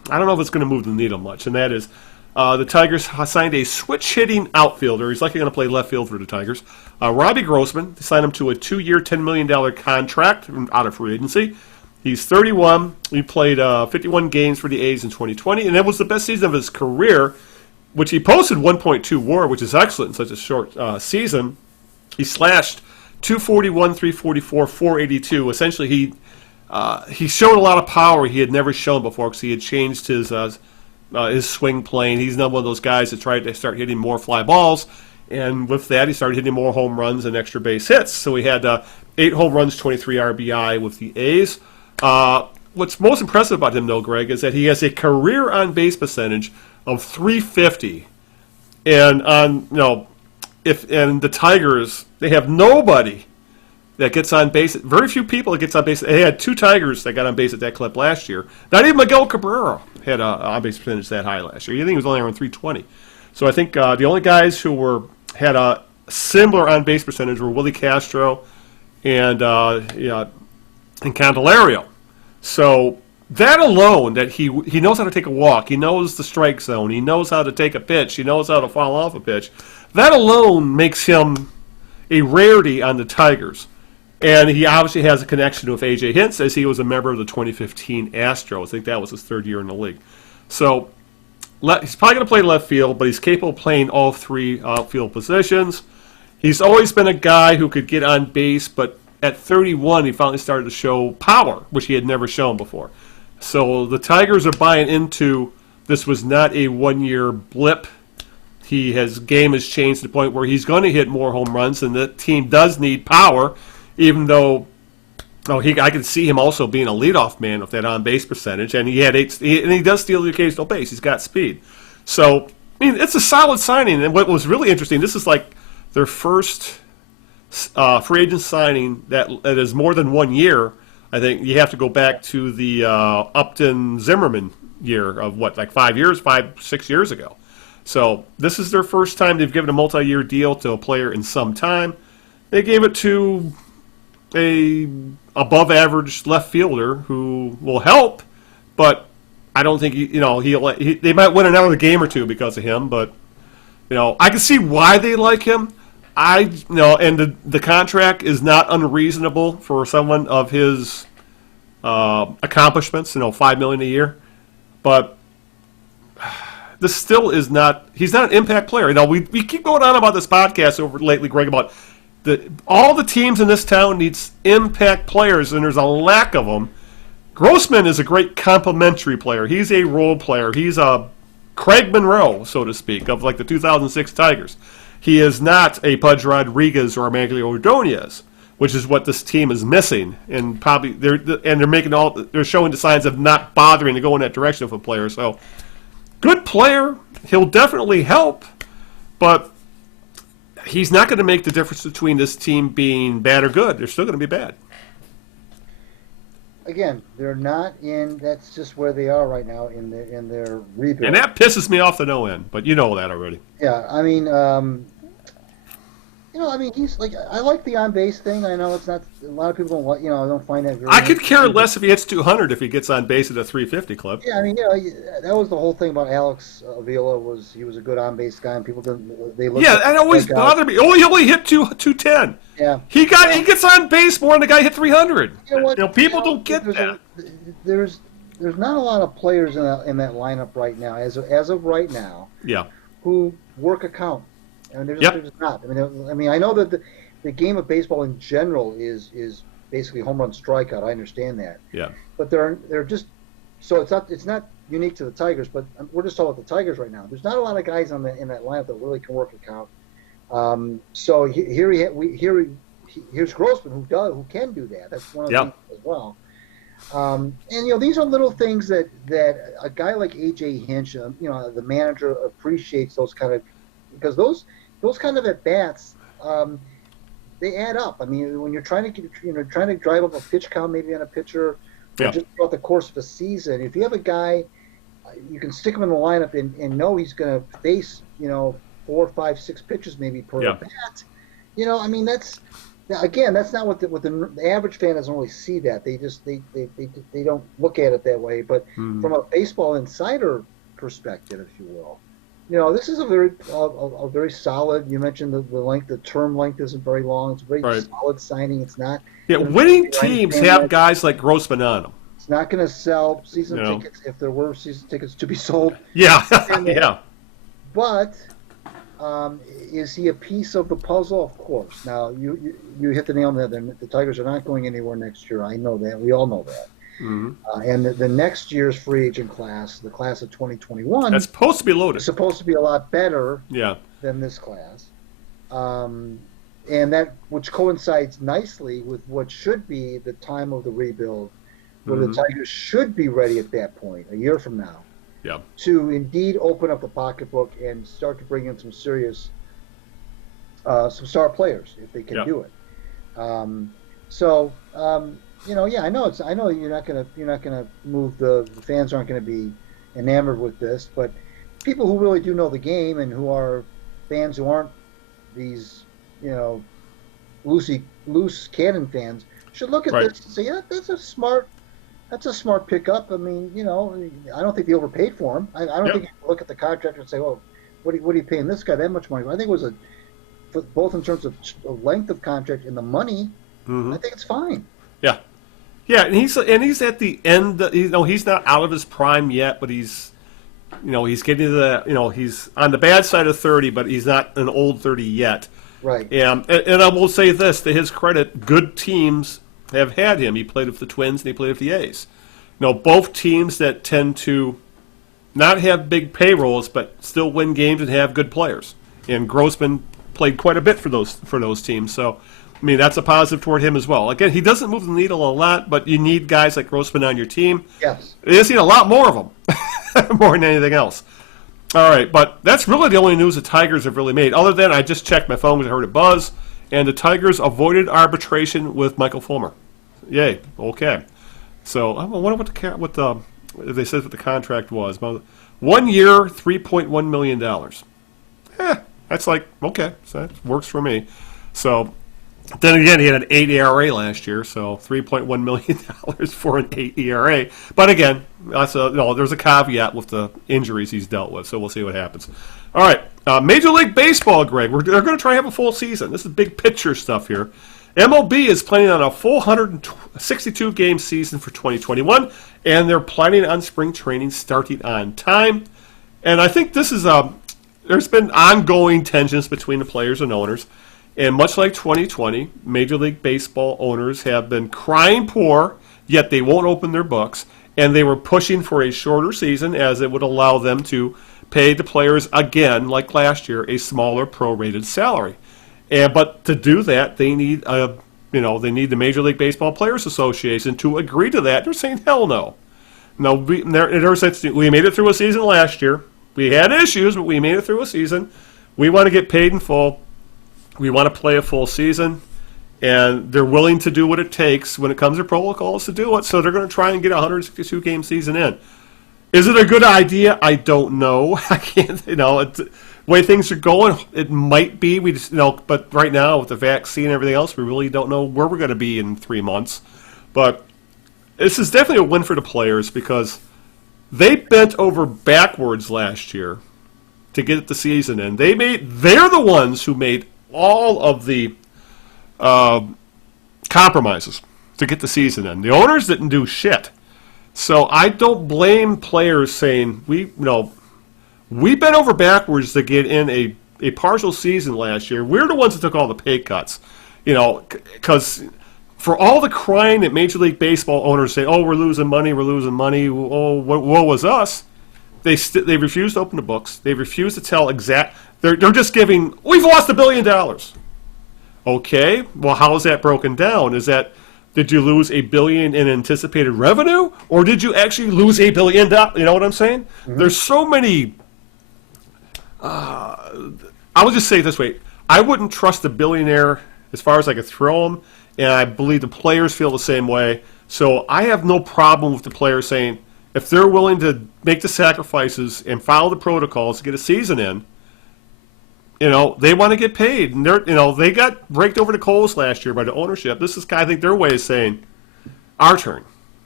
I don't know if it's going to move the needle much, and that is the Tigers signed a switch-hitting outfielder. He's likely going to play left field for the Tigers. Robbie Grossman. They signed him to a 2-year, $10 million contract out of free agency. He's 31. He played 51 games for the A's in 2020, and that was the best season of his career, which he posted 1.2 WAR, which is excellent in such a short season. He slashed 241, 344, 482. Essentially, he showed a lot of power he had never shown before because he had changed his swing plane. He's not one of those guys that tried to start hitting more fly balls, and with that, he started hitting more home runs and extra base hits. So he had 8 home runs, 23 RBI with the A's. What's most impressive about him, though, Greg, is that he has a career on-base percentage of 350, and the Tigers, they have nobody that gets on base. Very few people that gets on base. They had 2 Tigers that got on base at that clip last year. Not even Miguel Cabrera had an on-base percentage that high last year. I think he was only around 320. So I think the only guys who had a similar on-base percentage were Willie Castro and Candelario. So that alone, that he knows how to take a walk, he knows the strike zone, he knows how to take a pitch, he knows how to fall off a pitch. That alone makes him a rarity on the Tigers. And he obviously has a connection with A.J. Hinch, as he was a member of the 2015 Astros. I think that was his 3rd year in the league. So he's probably going to play left field, but he's capable of playing all 3 outfield positions. He's always been a guy who could get on base, but at 31, he finally started to show power, which he had never shown before. So the Tigers are buying into this was not a 1-year blip. His game has changed to the point where he's going to hit more home runs, and the team does need power, even though I can see him also being a leadoff man with that on-base percentage, and he does steal the occasional base. He's got speed. So, it's a solid signing, and what was really interesting, this is like their first free agent signing that is more than 1 year. I think you have to go back to the Upton Zimmerman year of 6 years ago. So this is their first time they've given a multi-year deal to a player in some time. They gave it to a above-average left fielder who will help, but I don't think they might win another game or 2 because of him. But I can see why they like him. And the contract is not unreasonable for someone of his accomplishments. $5 million a year, but this still is not. He's not an impact player. We keep going on about this podcast over lately, Greg, about all the teams in this town needs impact players, and there's a lack of them. Grossman is a great complementary player. He's a role player. He's a Craig Monroe, so to speak, of like the 2006 Tigers. He is not a Pudge Rodriguez or a Manglio Ordonez, which is what this team is missing, and probably they're showing the signs of not bothering to go in that direction of a player. So, good player. He'll definitely help, but he's not going to make the difference between this team being bad or good. They're still going to be bad. Again, they're not in. That's just where they are right now in their rebuild. And that pisses me off to no end, but you know that already. Yeah, I mean, he's like, I like the on base thing. I know it's not, a lot of people don't like, don't find that very. I could care less if he hits 200 if he gets on base at a 350 clip. Yeah, I mean, that was the whole thing about Alex Avila, was he was a good on base guy, and people didn't. They looked. Yeah, that always bothered me. Oh, he only hit 210. Yeah, he gets on base more than the guy hit 300. You know what? People don't get that. There's not a lot of players in that lineup right now, as of right now. Yeah. Who work a count. And they're just not. I mean, I know that the game of baseball in general is basically home run strikeout. I understand that. Yeah. But they're just, so it's not unique to the Tigers. But we're just talking about the Tigers right now. There's not a lot of guys in that lineup that really can work a count. So here's Grossman who can do that. That's one of the things as well. And these are little things that a guy like AJ Hinch, the manager, appreciates those kind of, because those kind of at bats, they add up. I mean, when you're trying to drive up a pitch count maybe on a pitcher, or just throughout the course of a season, if you have a guy, you can stick him in the lineup and know he's going to face 4, 5, 6 pitches maybe per at bat. I mean, that's not what the average fan doesn't really see. That they don't look at it that way. But from a baseball insider perspective, if you will. This is a very solid. You mentioned the length, the term length isn't very long. It's a very solid signing. It's not. Yeah, winning teams have guys like Grossman on them. It's not going to sell season tickets if there were season tickets to be sold. Yeah, yeah. But is he a piece of the puzzle? Of course. Now you hit the nail on the head. The Tigers are not going anywhere next year. I know that. We all know that. Mm-hmm. And the next year's free agent class, the class of 2021, that's supposed to be loaded. It's supposed to be a lot better than this class. And that, which coincides nicely with what should be the time of the rebuild, where the Tigers should be ready at that point, a year from now, to indeed open up the pocketbook and start to bring in some serious, some star players if they can do it. I know you're not gonna move the fans aren't gonna be enamored with this, but people who really do know the game and who are fans who aren't these loose cannon fans should look at this and say, that's a smart pickup. I mean, I don't think they overpaid for him. I don't think you can look at the contract and say, well, what are you paying this guy that much money? I think it was both in terms of length of contract and the money. I think it's fine. Yeah. Yeah, and he's at the end. He's not out of his prime yet, but he's getting to the he's on the bad side of 30, but he's not an old 30 yet. Right. And I will say this, to his credit, good teams have had him. He played with the Twins and he played with the A's. Both teams that tend to not have big payrolls, but still win games and have good players. And Grossman played quite a bit for those teams, so. I mean, that's a positive toward him as well. Again, he doesn't move the needle a lot, but you need guys like Grossman on your team. Yes. You just need a lot more of them, more than anything else. All right, but that's really the only news the Tigers have really made. Other than I just checked my phone because I heard it buzz, and the Tigers avoided arbitration with Michael Fulmer. Yay. Okay. So I wonder what they said what the contract was. 1 year, $3.1 million. That's like, okay, so that works for me. So. Then again, he had an 8 ERA last year, so $3.1 million for an 8 ERA. But again, there's a caveat with the injuries he's dealt with, so we'll see what happens. All right, Major League Baseball, Greg. They're going to try and have a full season. This is big picture stuff here. MLB is planning on a full 162-game season for 2021, and they're planning on spring training starting on time. And I think this is there's been ongoing tensions between the players and owners. And much like 2020, Major League Baseball owners have been crying poor, yet they won't open their books. And they were pushing for a shorter season as it would allow them to pay the players, again, like last year, a smaller prorated salary. But to do that, they need the Major League Baseball Players Association to agree to that. They're saying, hell no. No, we made it through a season last year. We had issues, but we made it through a season. We want to get paid in full. we want to play a full season, and they're willing to do what it takes when it comes to protocols to do it. So they're going to try and get a 162 game season in. Is it a good idea? I don't know. I can't. The way things are going, it might be. We just but right now with the vaccine and everything else, we really don't know where we're going to be in 3 months. But this is definitely a win for the players because they bent over backwards last year to get the season in. They're the ones who made all of the compromises to get the season in. The owners didn't do shit. So I don't blame players saying we bent over backwards to get in a partial season last year. We're the ones that took all the pay cuts, because for all the crying that Major League Baseball owners say, oh, we're losing money, oh, woe was us. They refuse to open the books. They refuse to tell exact. They're just giving. We've lost $1 billion. Okay, well, how is that broken down? Did you lose $1 billion in anticipated revenue, or did you actually lose $1 billion? You know what I'm saying? Mm-hmm. There's so many. I would just say it this way: I wouldn't trust a billionaire as far as I could throw him, and I believe the players feel the same way. So I have no problem with the players saying, if they're willing to make the sacrifices and follow the protocols to get a season in, they want to get paid. And they got raked over the coals last year by the ownership. This is, I think, their way of saying, our turn.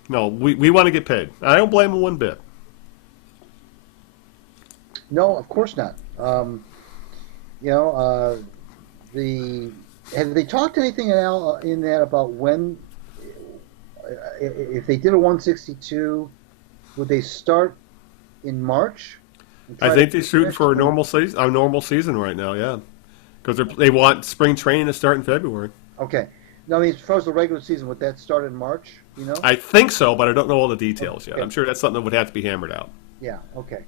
No, we want to get paid. I don't blame them one bit. No, of course not. Have they talked anything in that about when, if they did a 162, would they start in March? I think they're shooting for a normal season right now, yeah, because they want spring training to start in February. Okay. Now, as far as the regular season, would that start in March? I think so, but I don't know all the details yet. Okay. I'm sure that's something that would have to be hammered out. Yeah. Okay.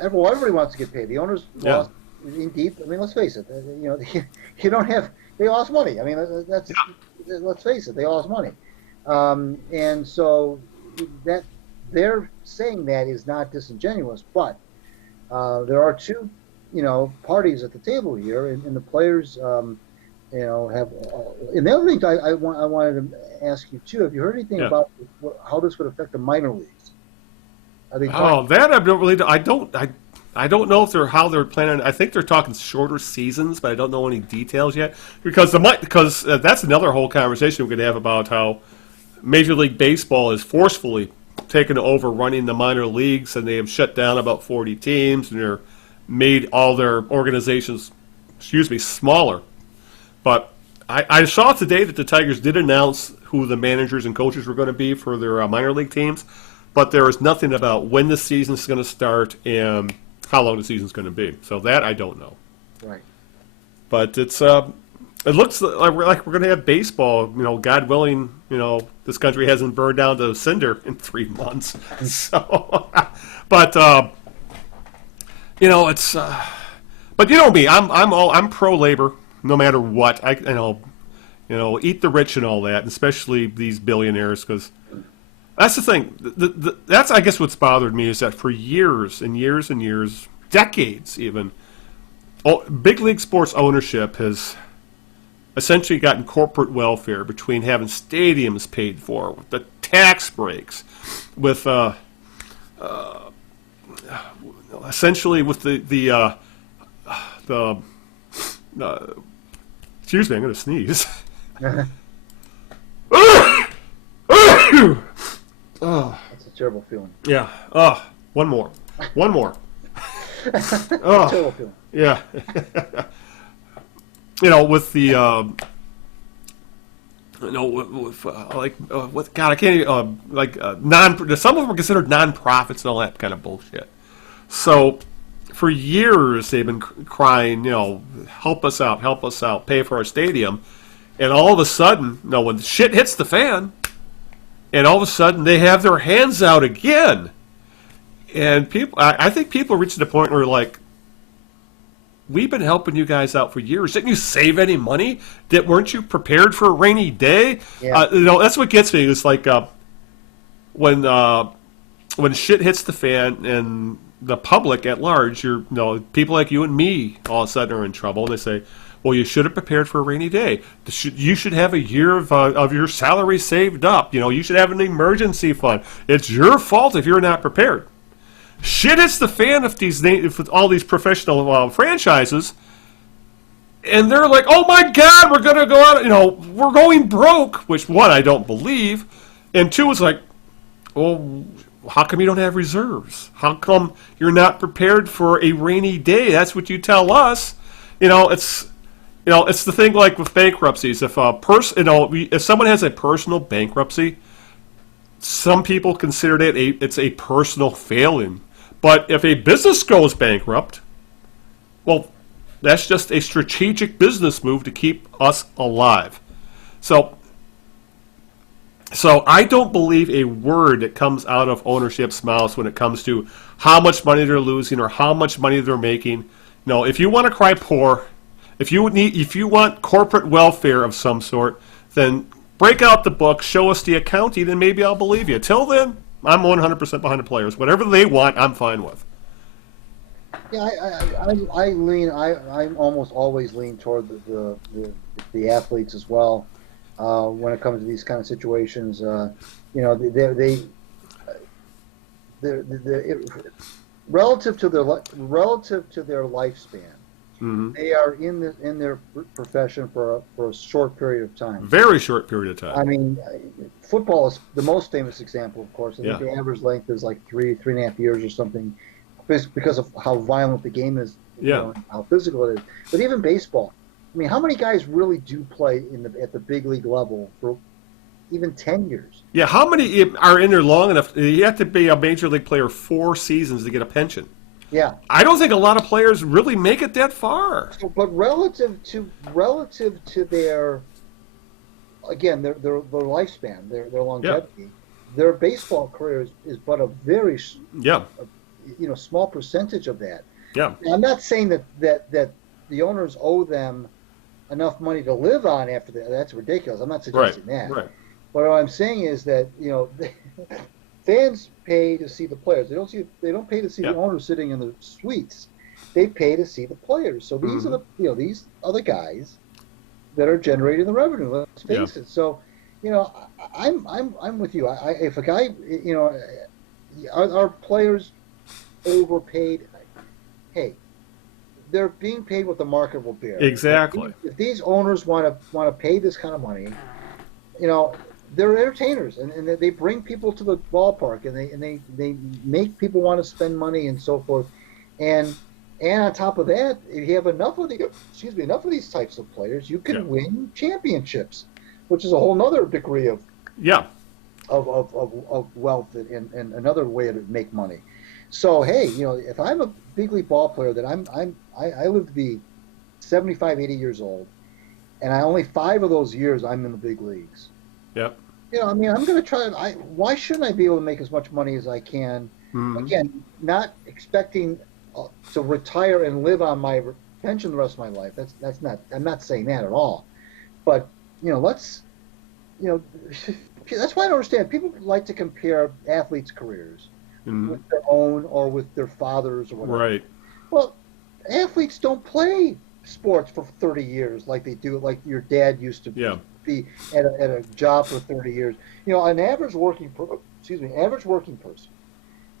Everybody wants to get paid. The owners lost in deep. Let's face it. You don't have. They lost money. That's. Yeah. Let's face it. They lost money, and so that they're saying that is not disingenuous, but there are two, parties at the table here, and the players, have. And the other thing I wanted to ask you too: have you heard anything about how this would affect the minor leagues? That I don't really. I don't know how they're planning. I think they're talking shorter seasons, but I don't know any details yet. Because that's another whole conversation we could have about how Major League Baseball is forcefully taken over running the minor leagues, and they have shut down about 40 teams, and they're made all their organizations, smaller. But I saw today that the Tigers did announce who the managers and coaches were going to be for their minor league teams. But there is nothing about when the season is going to start and how long the season is going to be. So that I don't know. Right. But it looks like we're going to have baseball. God willing, this country hasn't burned down to cinder in 3 months. So, but it's. But you know me, I'm pro labor no matter what. Eat the rich and all that, especially these billionaires, because. That's the thing. That's, I guess, what's bothered me is that for years and years and years, decades even, big league sports ownership has essentially gotten corporate welfare between having stadiums paid for, with the tax breaks, with essentially with the excuse me, I'm going to sneeze. Oh, that's a terrible feeling. Yeah. One more. Oh, terrible feeling. Yeah. With the with God, I can't even, some of them are considered non-profits and all that kind of bullshit. So for years they've been crying, help us out, pay for our stadium, and all of a sudden, when shit hits the fan. And all of a sudden, they have their hands out again. And I think people reach the point where, like, we've been helping you guys out for years. Didn't you save any money? Weren't you prepared for a rainy day? Yeah. That's what gets me. It's like when shit hits the fan and the public at large, people like you and me, all of a sudden are in trouble. And they say, well, you should have prepared for a rainy day. You should have a year of your salary saved up. You should have an emergency fund. It's your fault if you're not prepared. Shit hits the fan if all these professional franchises, and they're like, oh my God, we're going to go out, we're going broke, which, one, I don't believe, and two, it's like, well, how come you don't have reserves? How come you're not prepared for a rainy day? That's what you tell us. It's the thing like with bankruptcies. If someone has a personal bankruptcy, some people consider it's a personal failing. But if a business goes bankrupt, well, that's just a strategic business move to keep us alive. So I don't believe a word that comes out of ownership's mouths when it comes to how much money they're losing or how much money they're making. If you want to cry poor, if you want corporate welfare of some sort, then break out the book, show us the accounting, and maybe I'll believe you. Till then, I'm 100% behind the players. Whatever they want, I'm fine with. Yeah, I almost always lean toward the athletes as well. When it comes to these kind of situations, they're relative to their lifespan, mm-hmm. They are in their profession for a short period of time. Very short period of time. I mean, football is the most famous example, of course. I think the average length is like 3.5 years or something, because of how violent the game is, and how physical it is. But even baseball. I mean, how many guys really do play at the big league level for even 10 years? Yeah, how many are in there long enough? You have to be a major league player 4 seasons to get a pension. Yeah, I don't think a lot of players really make it that far. So, but relative to their lifespan, their longevity, their baseball career is but a very small percentage of that. Yeah, I'm not saying that the owners owe them enough money to live on after that. That's ridiculous. I'm not suggesting that. Right. But what I'm saying is that fans pay to see the players. They don't pay to see the owners sitting in the suites. They pay to see the players. So these are these are the guys that are generating the revenue. Let's face it. So I'm with you. If a guy are players overpaid? Hey, they're being paid what the market will bear. Exactly. If these owners want to pay this kind of money, they're entertainers, and they bring people to the ballpark, and they make people want to spend money and so forth. And on top of that, if you have enough of these types of players, you can win championships, which is a whole other degree of wealth and another way to make money. So hey, if I'm a big league ball player that I live to be 75, 80 years old, and only 5 of those years I'm in the big leagues. Yep. I'm going to try. Why shouldn't I be able to make as much money as I can? Mm-hmm. Again, not expecting to retire and live on my pension the rest of my life. That's not. I'm not saying that at all. But let's. That's why I don't understand. People like to compare athletes' careers with their own or with their fathers or whatever. Right. Well, athletes don't play sports for 30 years like they do, like your dad used to be at a job for 30 years. An average working person.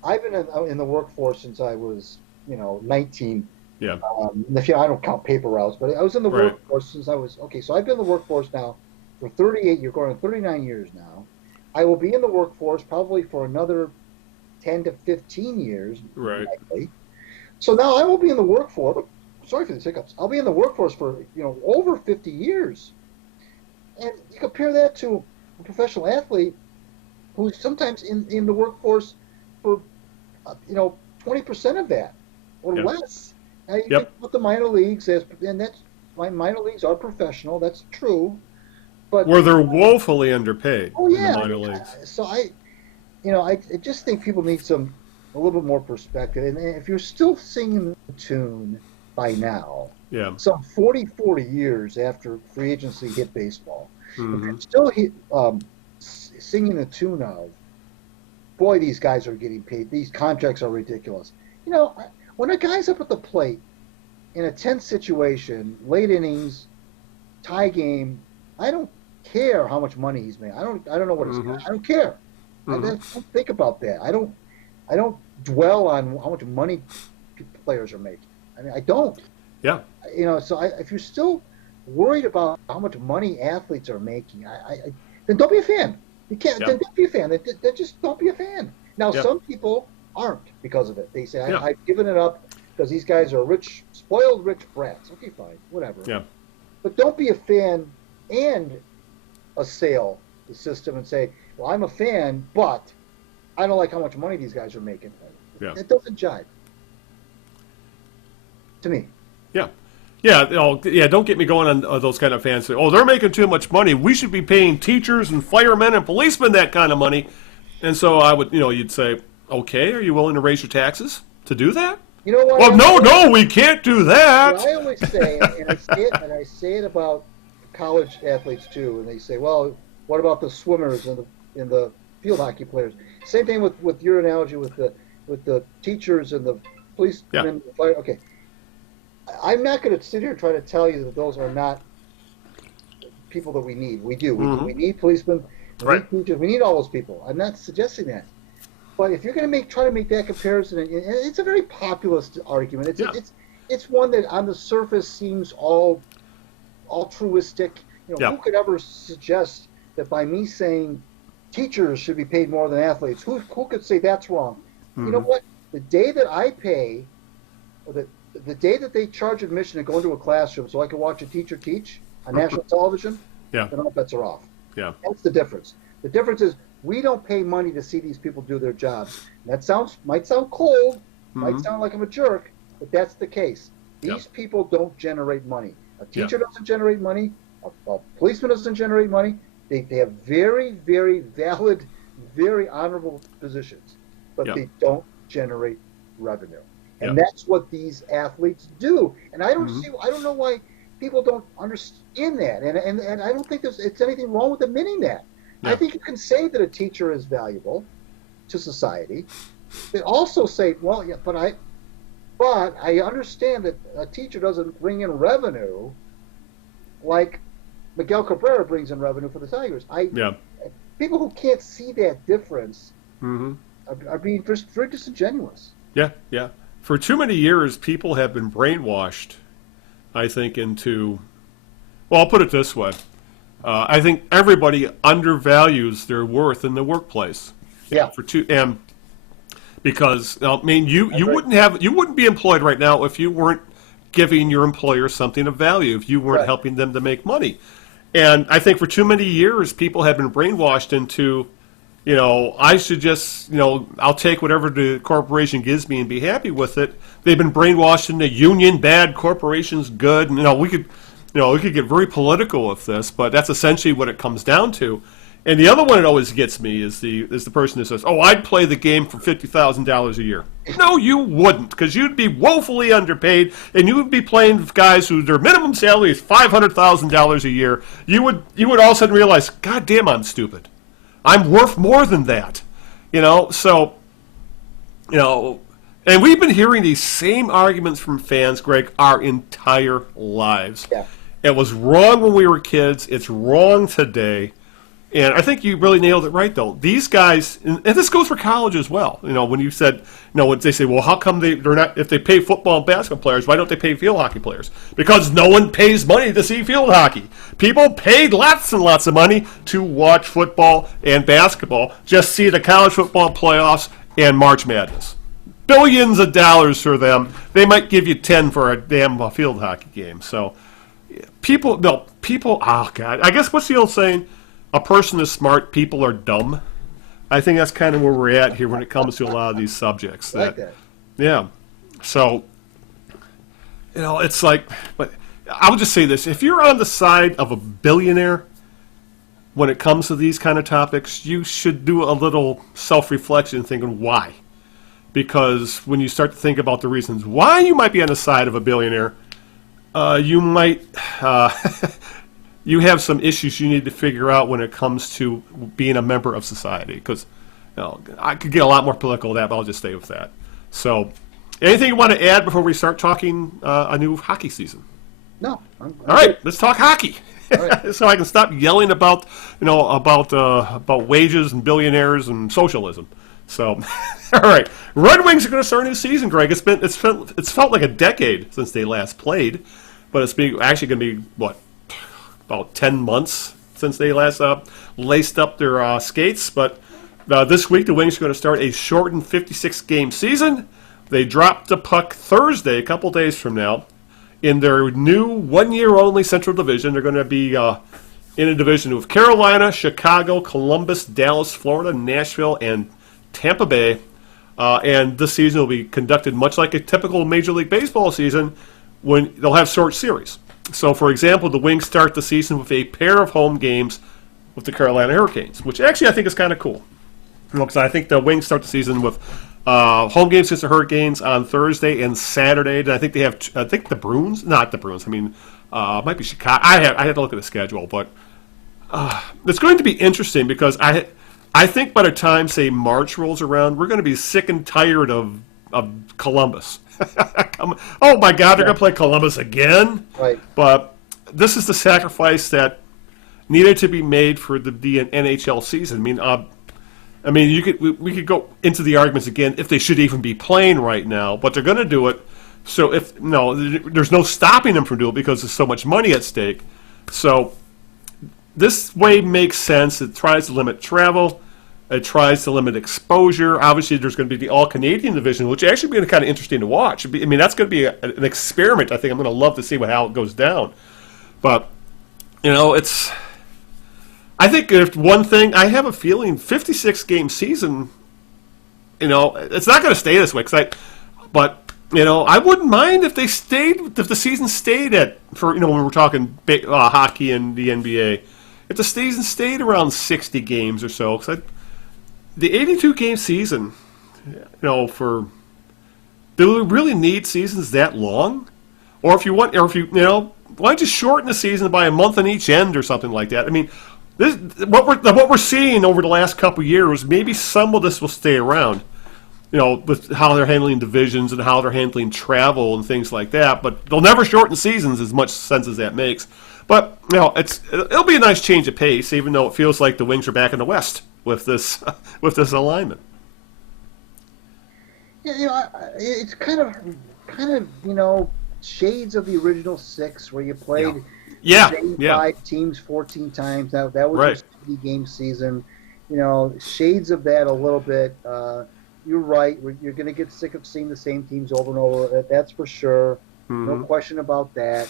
I've been in the workforce since I was 19. Yeah. I don't count paper routes, but I was in the workforce since I was So I've been in the workforce now for 38 years, going on 39 years now. I will be in the workforce probably for another 10 to 15 years. Right. Likely. So now I will be in the workforce. Sorry for the hiccups. I'll be in the workforce for over 50 years, and you compare that to a professional athlete who's sometimes in the workforce for 20% of that or less. Now you can put the minor leagues minor leagues are professional. That's true, but where they're woefully underpaid. Oh yeah, in the minor leagues. So I just think people need a little bit more perspective. And if you're still singing the tune by now, some 40 years after free agency hit baseball, if you're still singing the tune of, boy, these guys are getting paid. These contracts are ridiculous. when a guy's up at the plate in a tense situation, late innings, tie game, I don't care how much money he's making. I don't know what I don't care. I don't think about that. I don't dwell on how much money players are making. I mean, I don't. Yeah. So if you're still worried about how much money athletes are making, then don't be a fan. You can't. Yeah. Then don't be a fan. Then just don't be a fan. Now, Yeah. some people aren't because of it. They say, Yeah. I've given it up because these guys are rich, spoiled rich brats. Okay, fine, whatever. Yeah. But don't be a fan and assail the system and say, well, I'm a fan, but I don't like how much money these guys are making. Yeah. It doesn't jive. To me. Yeah. Yeah, yeah. Don't get me going on those kind of fans. Say, they're making too much money. We should be paying teachers and firemen and policemen that kind of money. And so I would, you'd say, okay, are you willing to raise your taxes to do that? You know what? Well, no, we can't do that. What I always say, and I say it about college athletes too, and they say, well, what about the swimmers and the field hockey players? Same thing with your analogy with the teachers and the policemen. Yeah. And the fire. Okay. I'm not going to sit here and try to tell you that those are not people that we need. We do. We need policemen. We need teachers. We need all those people. I'm not suggesting that. But if you're going to try to make that comparison, and it's a very populist argument. It's one that on the surface seems all altruistic. Who could ever suggest that by me saying teachers should be paid more than athletes? Who could say that's wrong? You know what? The day that I pay, or the day that they charge admission to go into a classroom so I can watch a teacher teach on national television, then all bets are off. Yeah. That's the difference. The difference is we don't pay money to see these people do their jobs. And that might sound cold, might sound like I'm a jerk, but that's the case. These people don't generate money. A teacher doesn't generate money. A policeman doesn't generate money. They have very, very valid, very honorable positions, but they don't generate revenue. And that's what these athletes do. And I don't know why people don't understand that. And I don't think it's anything wrong with admitting that. Yeah. I think you can say that a teacher is valuable to society. They also say, well, yeah, but I understand that a teacher doesn't bring in revenue like Miguel Cabrera brings in revenue for the Tigers. People who can't see that difference are being very disingenuous. Yeah, yeah. For too many years, people have been brainwashed, I think, into... Well, I'll put it this way. I think everybody undervalues their worth in the workplace. Yeah. Because I mean, you wouldn't be employed right now if you weren't giving your employer something of value, if you weren't helping them to make money. And I think for too many years, people have been brainwashed into, I should just, I'll take whatever the corporation gives me and be happy with it. They've been brainwashed into union bad, corporations good. And, we could get very political with this, but that's essentially what it comes down to. And the other one that always gets me is the person that says, I'd play the game for $50,000 a year. No, you wouldn't, because you'd be woefully underpaid, and you would be playing with guys who their minimum salary is $500,000 a year. You would all of a sudden realize, God damn, I'm stupid. I'm worth more than that. So, and we've been hearing these same arguments from fans, Greg, our entire lives. Yeah. It was wrong when we were kids. It's wrong today. And I think you really nailed it right, though. These guys, and this goes for college as well. When you said, when they say, well, how come they're not, if they pay football and basketball players, why don't they pay field hockey players? Because no one pays money to see field hockey. People paid lots and lots of money to watch football and basketball, just see the college football playoffs and March Madness. Billions of dollars for them. They might give you 10 for a damn field hockey game. So people, oh, God. I guess what's the old saying? A person is smart, people are dumb. I think that's kind of where we're at here when it comes to a lot of these subjects. I like that. Yeah. So, it's like, but I'll just say this. If you're on the side of a billionaire when it comes to these kind of topics, you should do a little self-reflection thinking why. Because when you start to think about the reasons why you might be on the side of a billionaire, you might... you have some issues you need to figure out when it comes to being a member of society. Because I could get a lot more political with that, but I'll just stay with that. So, Anything you want to add before we start talking a new hockey season? No. All right, let's talk hockey. Right. So I can stop yelling about about wages and billionaires and socialism. So, all right, Red Wings are going to start a new season, Greg. It's felt like a decade since they last played, but it's actually going to be what, about 10 months since they last laced up their skates. But this week the Wings are going to start a shortened 56-game season. They dropped the puck Thursday, a couple days from now, in their new one-year-only Central Division. They're going to be in a division with Carolina, Chicago, Columbus, Dallas, Florida, Nashville, and Tampa Bay. And this season will be conducted much like a typical Major League Baseball season, when they'll have short series. So, for example, the Wings start the season with a pair of home games with the Carolina Hurricanes, which actually I think is kind of cool. Because I think the Wings start the season with home games against the Hurricanes on Thursday and Saturday. And I think they have, the Bruins, not the Bruins. I mean, it might be Chicago. I had to look at the schedule, but it's going to be interesting because I think by the time, say, March rolls around, we're going to be sick and tired of Columbus. Oh my God, they're going to play Columbus again. Right. But this is the sacrifice that needed to be made for the NHL season. I mean, we could go into the arguments again if they should even be playing right now, but they're going to do it. So there's no stopping them from doing it because there's so much money at stake. So this way makes sense. It tries to limit travel. It tries to limit exposure. Obviously, there's going to be the All-Canadian division, which actually be kind of interesting to watch. I mean, that's going to be an experiment. I think I'm going to love to see how it goes down. But, I think if one thing, I have a feeling 56-game season, it's not going to stay this way. But I wouldn't mind if the season stayed when we're talking hockey and the NBA, if the season stayed around 60 games or so. Because the 82-game season, do we really need seasons that long? Or if you why don't you shorten the season by a month on each end or something like that? I mean, what we're seeing over the last couple of years, maybe some of this will stay around, with how they're handling divisions and how they're handling travel and things like that. But they'll never shorten seasons, as much sense as that makes. But it'll be a nice change of pace, even though it feels like the Wings are back in the West with this alignment. Yeah, it's kind of shades of the original 6 where you played. Yeah. 5 teams 14 times. That was right. a 60-game season. Shades of that a little bit. You're right. You're going to get sick of seeing the same teams over and over. That's for sure. Mm-hmm. No question about that.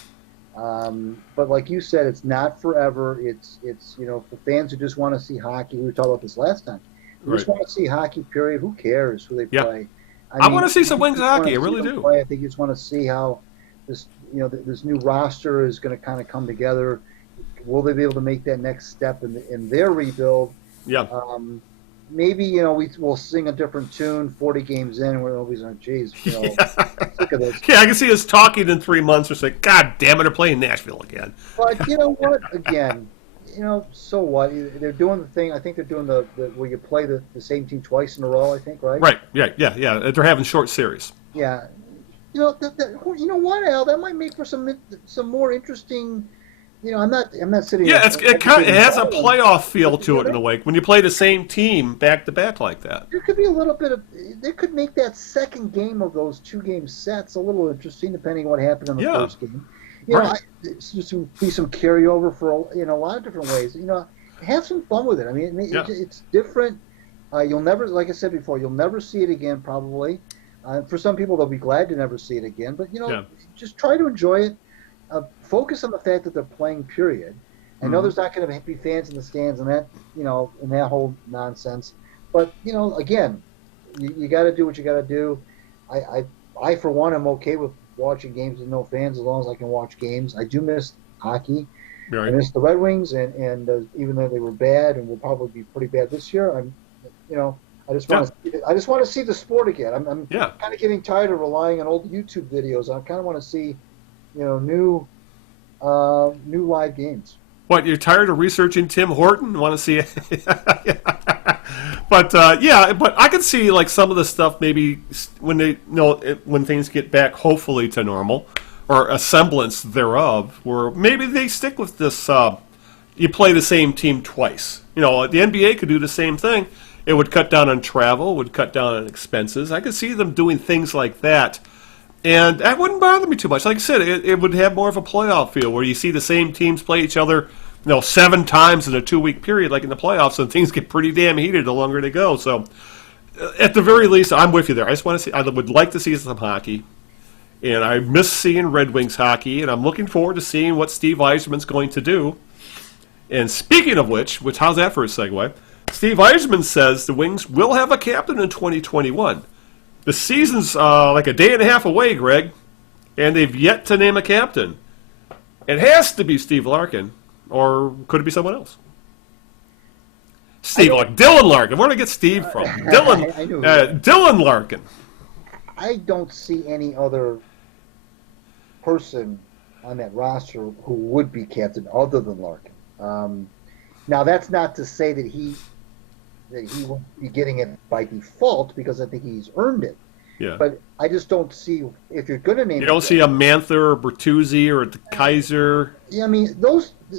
But like you said, it's not forever. It's for fans who just want to see hockey. We were talking about this last time. Who just want to see hockey, period. Who cares who they play? I want to see some Wings hockey. I really do. I think you just want to see how this new roster is going to kind of come together. Will they be able to make that next step in their rebuild? Yeah. Maybe we'll sing a different tune 40 games in, and we're always like, geez, sick of this. Yeah, I can see us talking in 3 months or say, God damn it, they're playing Nashville again. But you know what? Again, so what? They're doing the thing. I think they're doing the where you play the same team twice in a row. I think, right? Right. Yeah. They're having short series. Yeah. You know what, Al? That might make for some more interesting. I'm not sitting. Yeah, it has a playoff feel to it in a way when you play the same team back to back like that. There could be a little bit of. They could make that second game of those 2-game sets a little interesting, depending on what happened in the first game. It's just to be some carryover for a lot of different ways. Have some fun with it. I mean, it's different. You'll never, like I said before, you'll never see it again probably. For some people, they'll be glad to never see it again. But just try to enjoy it. Focus on the fact that they're playing. Period. I know there's not going to be fans in the stands and that and that whole nonsense. But again, you got to do what you got to do. I for one am okay with watching games with no fans as long as I can watch games. I do miss hockey. Right. I miss the Red Wings, and even though they were bad and will probably be pretty bad this year, I just want to see the sport again. I'm kind of getting tired of relying on old YouTube videos. I kind of want to see new live games. What, you're tired of researching Tim Horton? Want to see it? But But but I could see like some of the stuff maybe when when things get back hopefully to normal or a semblance thereof, where maybe they stick with this. You play the same team twice. The NBA could do the same thing. It would cut down on travel, would cut down on expenses. I could see them doing things like that. And that wouldn't bother me too much. Like I said, it would have more of a playoff feel where you see the same teams play each other 7 times in a 2-week period, like in the playoffs, and things get pretty damn heated the longer they go. So, at the very least, I'm with you there. I just want to see. I would like to see some hockey, and I miss seeing Red Wings hockey, and I'm looking forward to seeing what Steve Yzerman's going to do. And speaking of which how's that for a segue? Steve Yzerman says the Wings will have a captain in 2021. The season's like a day and a half away, Greg, and they've yet to name a captain. It has to be Steve Larkin, or could it be someone else? Dylan Larkin. Where did I get Steve from? Dylan Larkin. I don't see any other person on that roster who would be captain other than Larkin. Now, that's not to say that he will be getting it by default, because I think he's earned it. Yeah. But I just don't see, if you're going to name. You don't see a Manther or Bertuzzi or Kaiser. Yeah, I mean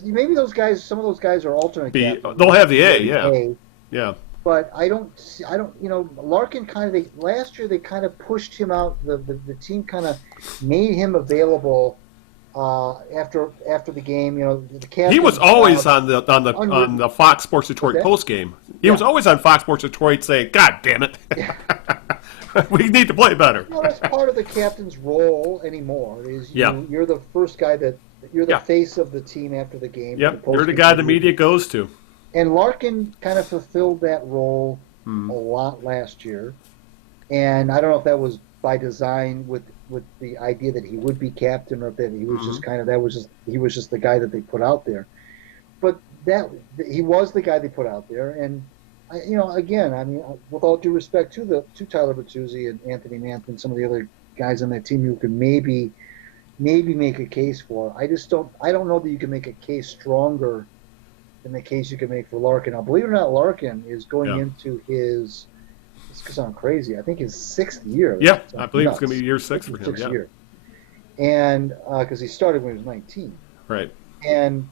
maybe those guys. Some of those guys are alternate. They'll have the A. Yeah. Yeah. But I don't. Larkin last year they kind of pushed him out. The team kind of made him available. After the game, the captain. He was always on the Fox Sports Detroit post game. He was always on Fox Sports Detroit saying, "God damn it, we need to play better." That's part of the captain's role anymore. You're the first guy you're the face of the team after the game. Yep, you're the guy the media goes to. And Larkin kind of fulfilled that role a lot last year, and I don't know if that was by design with the idea that he would be captain, or that he was he was just the guy that they put out there. But he was the guy they put out there, and with all due respect to Tyler Bertuzzi and Anthony Mantha and some of the other guys on that team who could maybe make a case for, I don't know that you can make a case stronger than the case you can make for Larkin. Now, believe it or not, Larkin is going into his. It's going to sound crazy. I think his 6th year. Yeah, I believe it's going to be year 6 for him. 6th year. And because he started when he was 19. Right. And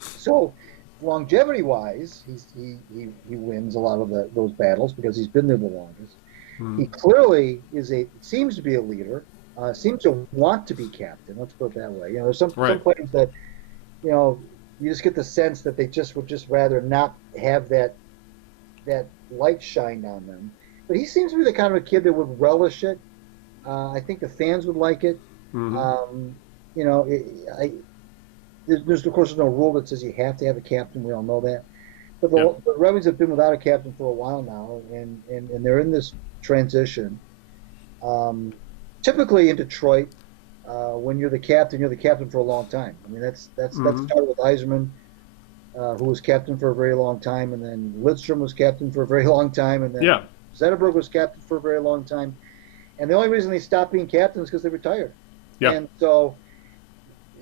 so, longevity-wise, he wins a lot of those battles because he's been there the longest. He clearly seems to be a leader. Seems to want to be captain. Let's put it that way. There's some players that, you just get the sense that they would just rather not have that light shined on them. But he seems to be the kind of a kid that would relish it. I think the fans would like it. There's of course no rule that says you have to have a captain. We all know that. But the Red Wings have been without a captain for a while now, and they're in this transition. Typically in Detroit, when you're the captain for a long time. I mean, that started with Yzerman. Who was captain for a very long time, and then Lidstrom was captain for a very long time, and then Zetterberg was captain for a very long time. And the only reason they stopped being captains is because they retired. Yeah. And so,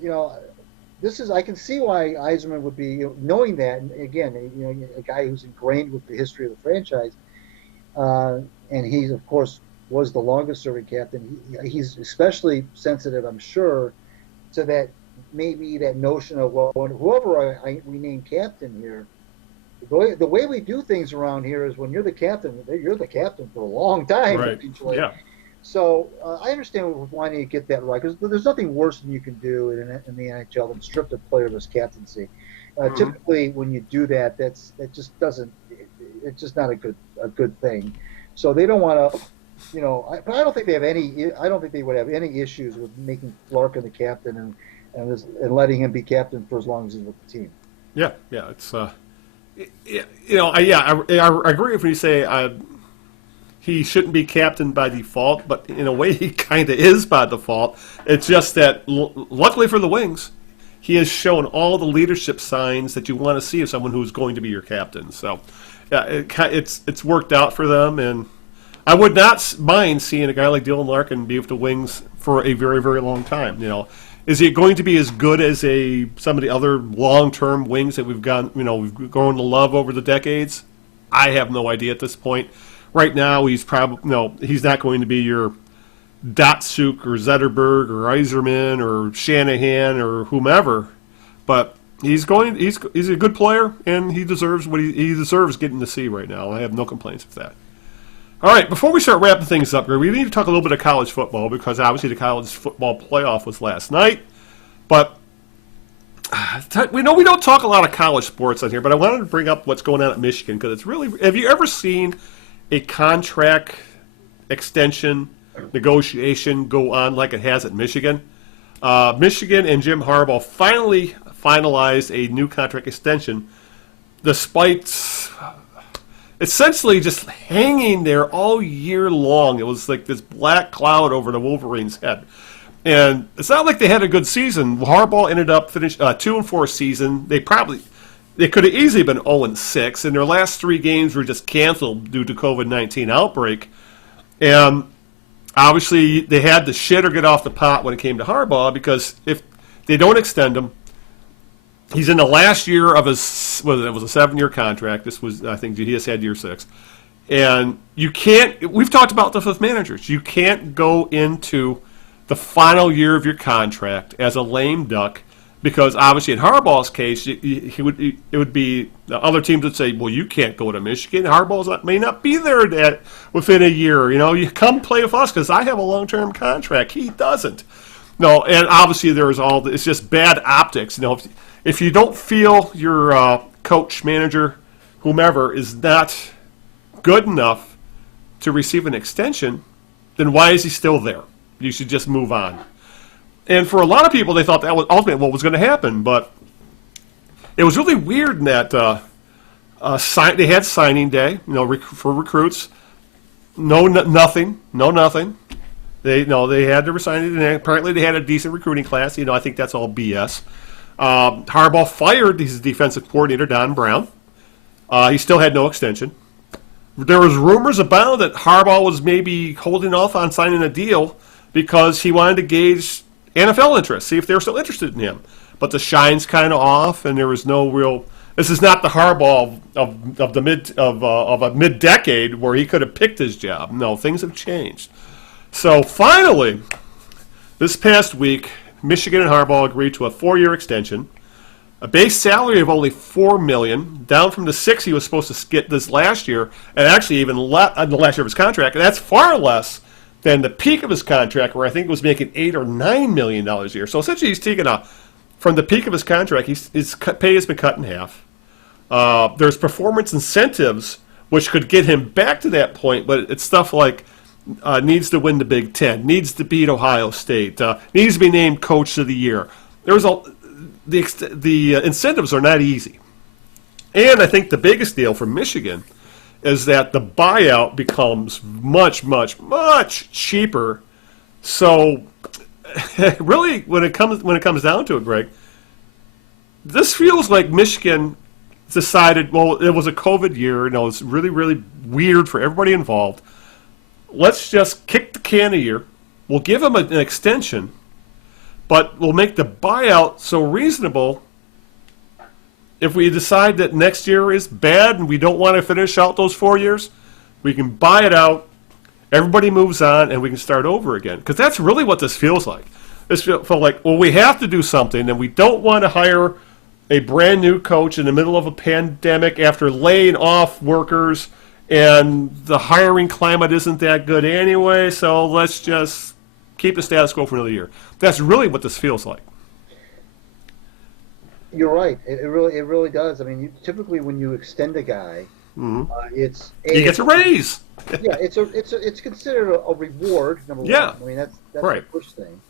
I can see why Yzerman would be, knowing that, and again, a guy who's ingrained with the history of the franchise, and he, of course, was the longest-serving captain. He's especially sensitive, I'm sure, to that. Maybe that notion of, well, whoever we name captain here, the way we do things around here is when you're the captain for a long time. Right. Yeah. So I understand wanting to get that right, because there's nothing worse than you can do in the NHL than strip a player of his captaincy. Typically, when you do that, it's just not a good thing. So they don't want to. But I don't think they have any. I don't think they would have any issues with making Larkin the captain and letting him be captain for as long as he's with the team. Yeah, it's I agree if you say he shouldn't be captain by default, but in a way he kind of is by default. It's just that luckily for the Wings, he has shown all the leadership signs that you want to see of someone who's going to be your captain. So it's worked out for them, and I would not mind seeing a guy like Dylan Larkin be with the Wings for a very, very long time. Is he going to be as good as some of the other long-term Wings that we've grown to love over the decades? I have no idea at this point. Right now, he's not going to be your Datsuk or Zetterberg or Iserman or Shanahan or whomever, but he's a good player, and he deserves what he deserves getting to see right now. I have no complaints with that. All right, before we start wrapping things up, we need to talk a little bit of college football, because obviously the college football playoff was last night. But we know we don't talk a lot of college sports on here, but I wanted to bring up what's going on at Michigan, because it's really. Have you ever seen a contract extension negotiation go on like it has at Michigan? Michigan and Jim Harbaugh finally finalized a new contract extension, despite essentially just hanging there all year long. It was like this black cloud over the Wolverines' head. And it's not like they had a good season. Harbaugh ended up finished 2-4 season. They could have easily been 0-6, and their last 3 games were just canceled due to COVID-19 outbreak. And obviously they had to shit or get off the pot when it came to Harbaugh, because if they don't extend him, he's in the last year of his, well, it was a 7-year contract. This was, I think, he just had year 6. And you can't, we've talked about this with managers, you can't go into the final year of your contract as a lame duck, because obviously in Harbaugh's case, it would be, the other teams would say, well, you can't go to Michigan. Harbaugh may not be there within a year. You come play with us because I have a long-term contract. He doesn't. No, and obviously it's just bad optics. If you don't feel your coach, manager, whomever is not good enough to receive an extension, then why is he still there? You should just move on. And for a lot of people, they thought that was ultimately what was going to happen. But it was really weird in that they had signing day, for recruits. Nothing. They had to resign it, and apparently they had a decent recruiting class. I think that's all BS. Harbaugh fired his defensive coordinator, Don Brown. He still had no extension. There was rumors about that Harbaugh was maybe holding off on signing a deal because he wanted to gauge NFL interest, see if they were still interested in him. But the shine's kind of off, and there was no real. This is not the Harbaugh of a mid-decade where he could have picked his job. No, things have changed. So finally, this past week, Michigan and Harbaugh agreed to a 4-year extension, a base salary of only $4 million, down from the $6 million he was supposed to get this last year, and actually even the last year of his contract, and that's far less than the peak of his contract, where I think he was making $8 or $9 million a year. So essentially, he's taken from the peak of his contract, his pay has been cut in half. There's performance incentives which could get him back to that point, but it's stuff like needs to win the Big Ten, needs to beat Ohio State, needs to be named Coach of the Year. The incentives are not easy. And I think the biggest deal for Michigan is that the buyout becomes much, much, much cheaper. So really, when it comes down to it, Greg, this feels like Michigan decided, well, it was a COVID year. It's really, really weird for everybody involved. Let's just kick the can a year. We'll give him an extension, but we'll make the buyout so reasonable. If we decide that next year is bad and we don't want to finish out those 4 years, we can buy it out, everybody moves on, and we can start over again. Because that's really what this feels like. This felt like, well, we have to do something, and we don't want to hire a brand new coach in the middle of a pandemic after laying off workers, and the hiring climate isn't that good anyway, so let's just keep the status quo for another year. That's really what this feels like. You're right. It really does. I mean, typically when you extend a guy, he gets a raise. Yeah, it's considered a reward. Number one. I mean, that's right. The first thing.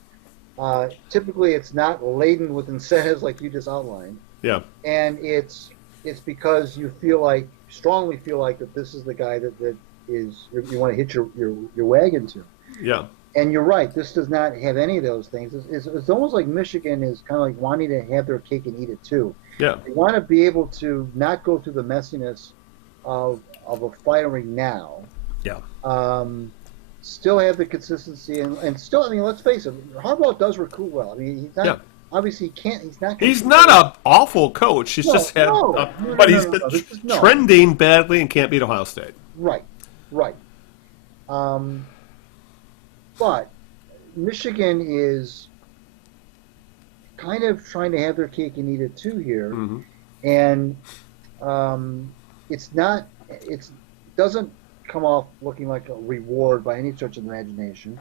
Typically, it's not laden with incentives like you just outlined. Yeah. And it's because you strongly feel like that this is the guy that is you want to hitch your wagon to. Yeah. And you're right. This does not have any of those things. It's almost like Michigan is kind of like wanting to have their cake and eat it too. Yeah. They want to be able to not go through the messiness of a firing now. Yeah. Still have the consistency and still. I mean, let's face it. Harbaugh does recruit well. I mean, he's not. obviously he can't. He's not. He's not an awful coach. He's just had, but he's been trending badly and can't beat Ohio State. Right, right. But Michigan is kind of trying to have their cake and eat it too here, and it's not. It doesn't come off looking like a reward by any stretch of the imagination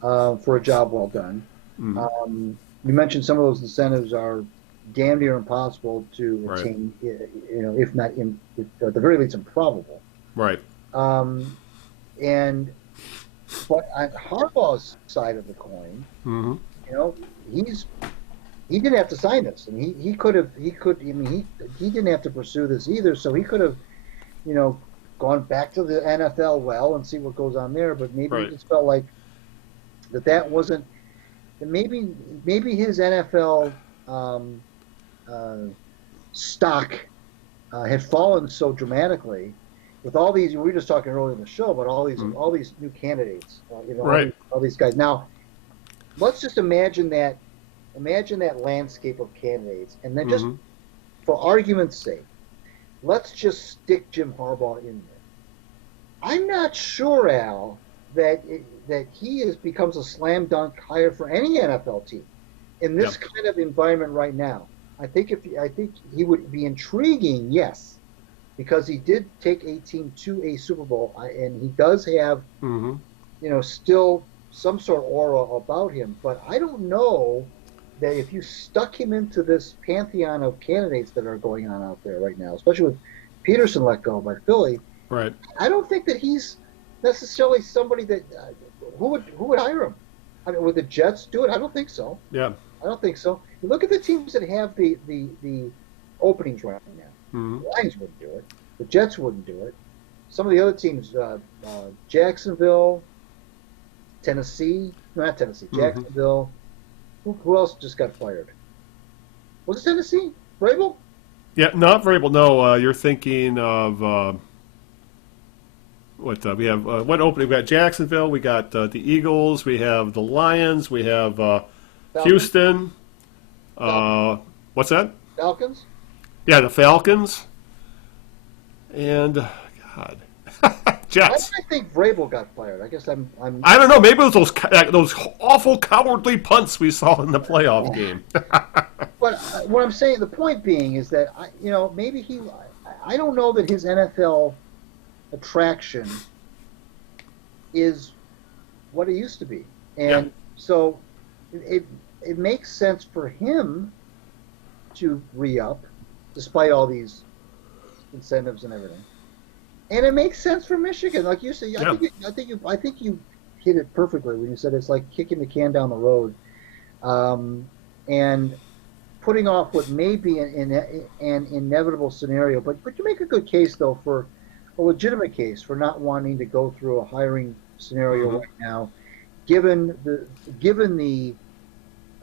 for a job well done. You mentioned some of those incentives are damn near impossible to attain, if not, at the very least, improbable. Right. And but on Harbaugh's side of the coin, he didn't have to sign this, and he could. I mean, he didn't have to pursue this either, so he could have, gone back to the NFL and see what goes on there. But maybe he just felt like that wasn't. That maybe his NFL stock had fallen so dramatically with all these. We were just talking earlier in the show about all these new candidates. All these guys. Now, let's just imagine that landscape of candidates, and then just for argument's sake, let's just stick Jim Harbaugh in there. I'm not sure, Al, that he becomes a slam dunk hire for any NFL team in this kind of environment right now. I think he would be intriguing, yes, because he did take a team to a Super Bowl, and he does have still some sort of aura about him. But I don't know that if you stuck him into this pantheon of candidates that are going on out there right now, especially with Peterson let go by Philly, right? I don't think that he's necessarily somebody that who would hire him. I mean, would the Jets do it? I don't think so. Yeah, I don't think so. You look at the teams that have the openings right now. The Lions wouldn't do it. The Jets wouldn't do it. Some of the other teams, Jacksonville, Tennessee, not Tennessee, Jacksonville. Who else just got fired? Was it Tennessee? Vrabel? Yeah, not Vrabel. No, you're thinking of what we have. What opening? We got Jacksonville. We got the Eagles. We have the Lions. We have Houston. What's that? Falcons. Yeah, the Falcons. And God, Jets. I think Vrabel got fired. I guess I'm. I don't know. Maybe it was those awful cowardly punts we saw in the playoff game. But what I'm saying, the point being, is that maybe I don't know that his NFL attraction is what it used to be, and so it makes sense for him to re-up, despite all these incentives and everything. And it makes sense for Michigan, like you said. I think you hit it perfectly when you said it's like kicking the can down the road, and putting off what may be an inevitable scenario. But you make a good case though, for a legitimate case for not wanting to go through a hiring scenario right now, given the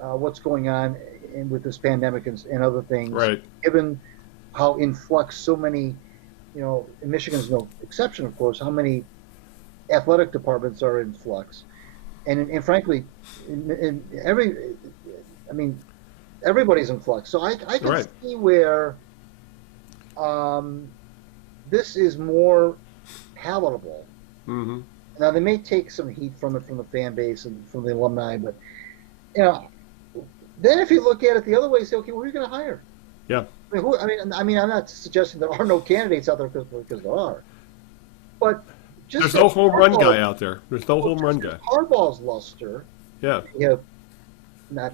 what's going on with this pandemic and other things. Right. Given how in flux so many. Michigan's no exception, of course, how many athletic departments are in flux. And frankly, everybody's in flux. So I can see where this is more palatable. Now, they may take some heat from it from the fan base and from the alumni, but, then if you look at it the other way, say, okay, who are you going to hire? Yeah. I mean, I'm not suggesting there are no candidates out there because there are, but just there's no home run guy out there. There's no home run guy. Harbaugh's luster,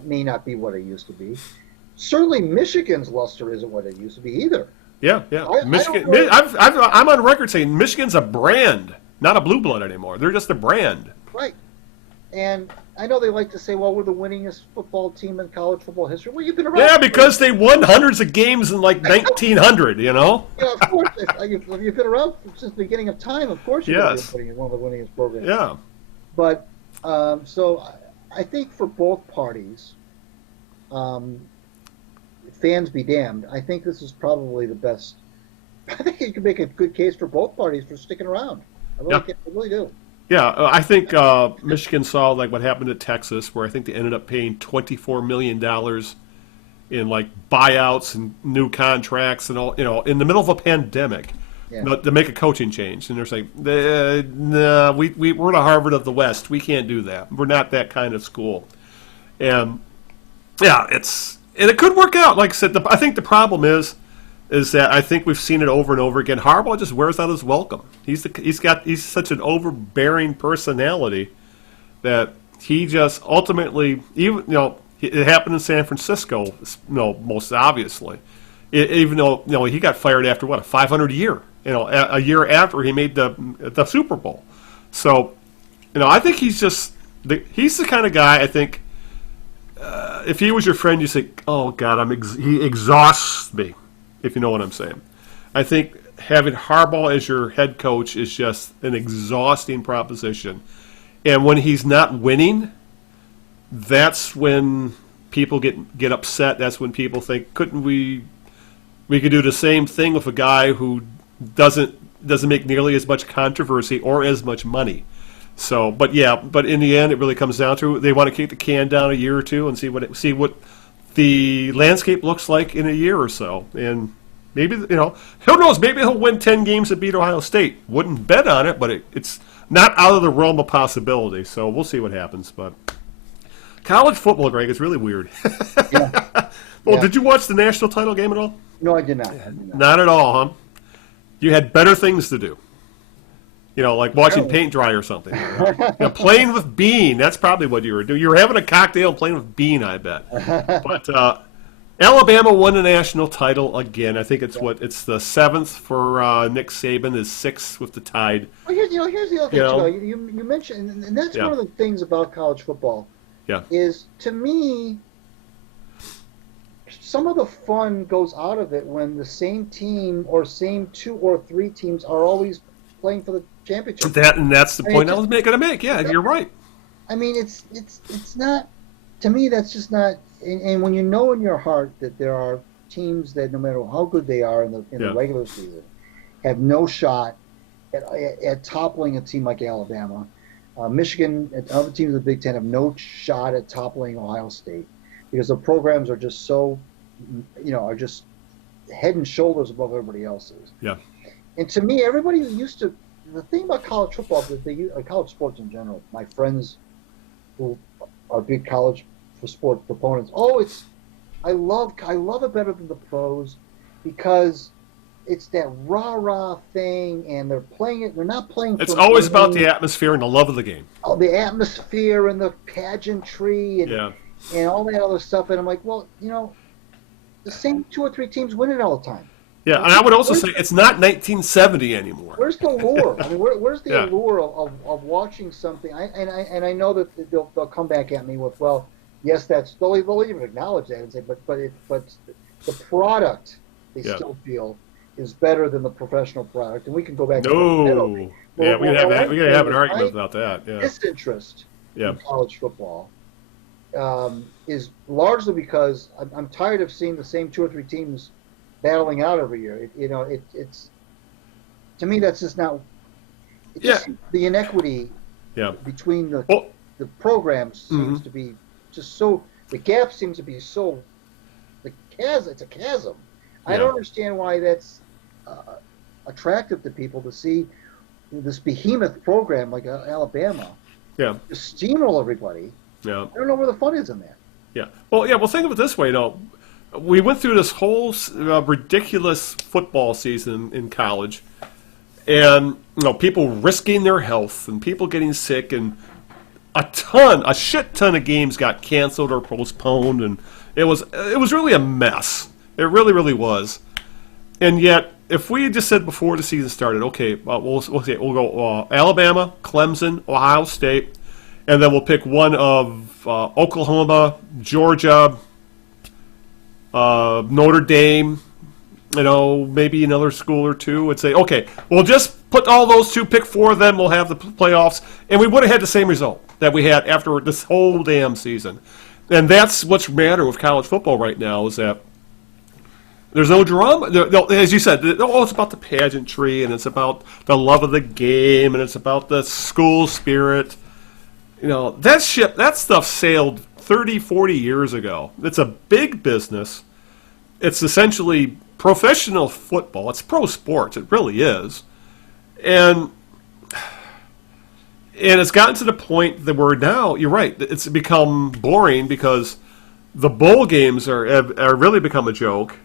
may not be what it used to be. Certainly, Michigan's luster isn't what it used to be either. Yeah. Michigan. I'm on record saying Michigan's a brand, not a blue blood anymore. They're just a brand. Right. And I know they like to say, well, we're the winningest football team in college football history. Well, you've been around. Yeah, because they won hundreds of games in like 1900, Yeah, of course. If you've been around since the beginning of time, of course you're one of the winningest programs. Yeah. But, so I think for both parties, fans be damned, I think this is probably the best. I think you can make a good case for both parties for sticking around. I really do. Yeah, I think Michigan saw like what happened at Texas, where I think they ended up paying $24 million in like buyouts and new contracts and all, in the middle of a pandemic, Yeah. to make a coaching change. And they're saying, nah, we're the Harvard of the West. We can't do that. We're not that kind of school. And yeah, and it could work out. Like I said, I think the problem is that I think we've seen it over and over again. Harbaugh just wears out his welcome. He's such an overbearing personality that he just ultimately, even it happened in San Francisco, most obviously. Even though he got fired after what, a 500 year, a year after he made the Super Bowl. So, I think he's the kind of guy. I think if he was your friend, you say, "Oh God, he exhausts me," if you know what I'm saying. I think having Harbaugh as your head coach is just an exhausting proposition. And when he's not winning, that's when people get upset. That's when people think, couldn't we could do the same thing with a guy who doesn't make nearly as much controversy or as much money. So, but in the end, it really comes down to they want to kick the can down a year or two and see what the landscape looks like in a year or so. And maybe, who knows, maybe he'll win 10 games and beat Ohio State. Wouldn't bet on it, but it's not out of the realm of possibility. So we'll see what happens. But college football, Greg, is really weird. Yeah. Well, Yeah. did you watch the national title game at all? No, I did not. Not at all, huh? You had better things to do. Like watching Really? paint dry or something. Playing with Bean, that's probably what you were doing. You were having a cocktail and playing with Bean, I bet. But Alabama won the national title again. I think it's the 7th for Nick Saban, is 6th with the Tide. Well, here's the other thing, you mentioned, and that's Yeah. one of the things about college football, Yeah. is, to me, some of the fun goes out of it when the same team or same 2 or 3 teams are always playing for the championship. That's the point I was going to make. Yeah, you're right. I mean, it's not, to me, that's just not, and when you know in your heart that there are teams that, no matter how good they are in the regular season, have no shot at toppling a team like Alabama. Michigan and other teams in the Big Ten have no shot at toppling Ohio State because the programs are just so, are just head and shoulders above everybody else's. Yeah. And to me, everybody used to, the thing about college football, college sports in general, my friends who are big college sport proponents, I love it better than the pros because it's that rah-rah thing, and they're playing it. They're not playing. It's always about the atmosphere and the love of the game. Oh, the atmosphere and the pageantry and all that other stuff. And I'm like, well, the same 2 or 3 teams win it all the time. Yeah, and I would also say it's not 1970 anymore. Where's the allure? I mean, where's the allure of watching something? I know that they'll come back at me with, well, yes, they'll even acknowledge that and say, but the product they still feel is better than the professional product, and we can go back. No, we gotta have an argument about that. Yeah. Disinterest in college football is largely because I'm tired of seeing the same 2 or 3 teams battling out every year. It's to me that's just not. The inequity between the programs seems to be just so. The gap seems to be so. It's a chasm. I don't understand why that's attractive to people to see this behemoth program like Alabama. Yeah. Just steamroll everybody. Yeah. I don't know where the fun is in that. Yeah. Well, think of it this way, we went through this whole ridiculous football season in college, and people risking their health and people getting sick, and a shit ton of games got canceled or postponed, and it was really a mess. It really, really was. And yet, if we had just said before the season started, okay, we'll go Alabama, Clemson, Ohio State, and then we'll pick one of Oklahoma, Georgia, Notre Dame, maybe another school or two, and say, okay, we'll just put all those 2, pick 4 of them, we'll have the playoffs, and we would have had the same result that we had after this whole damn season. And that's what's the matter with college football right now, is that There's no drama. No, as you said, oh, it's about the pageantry, and it's about the love of the game, and it's about the school spirit. That stuff sailed 30, 40 years ago. It's a big business. It's essentially professional football. It's pro sports. It really is. And it's gotten to the point that we're now, you're right, it's become boring because the bowl games are really become a joke,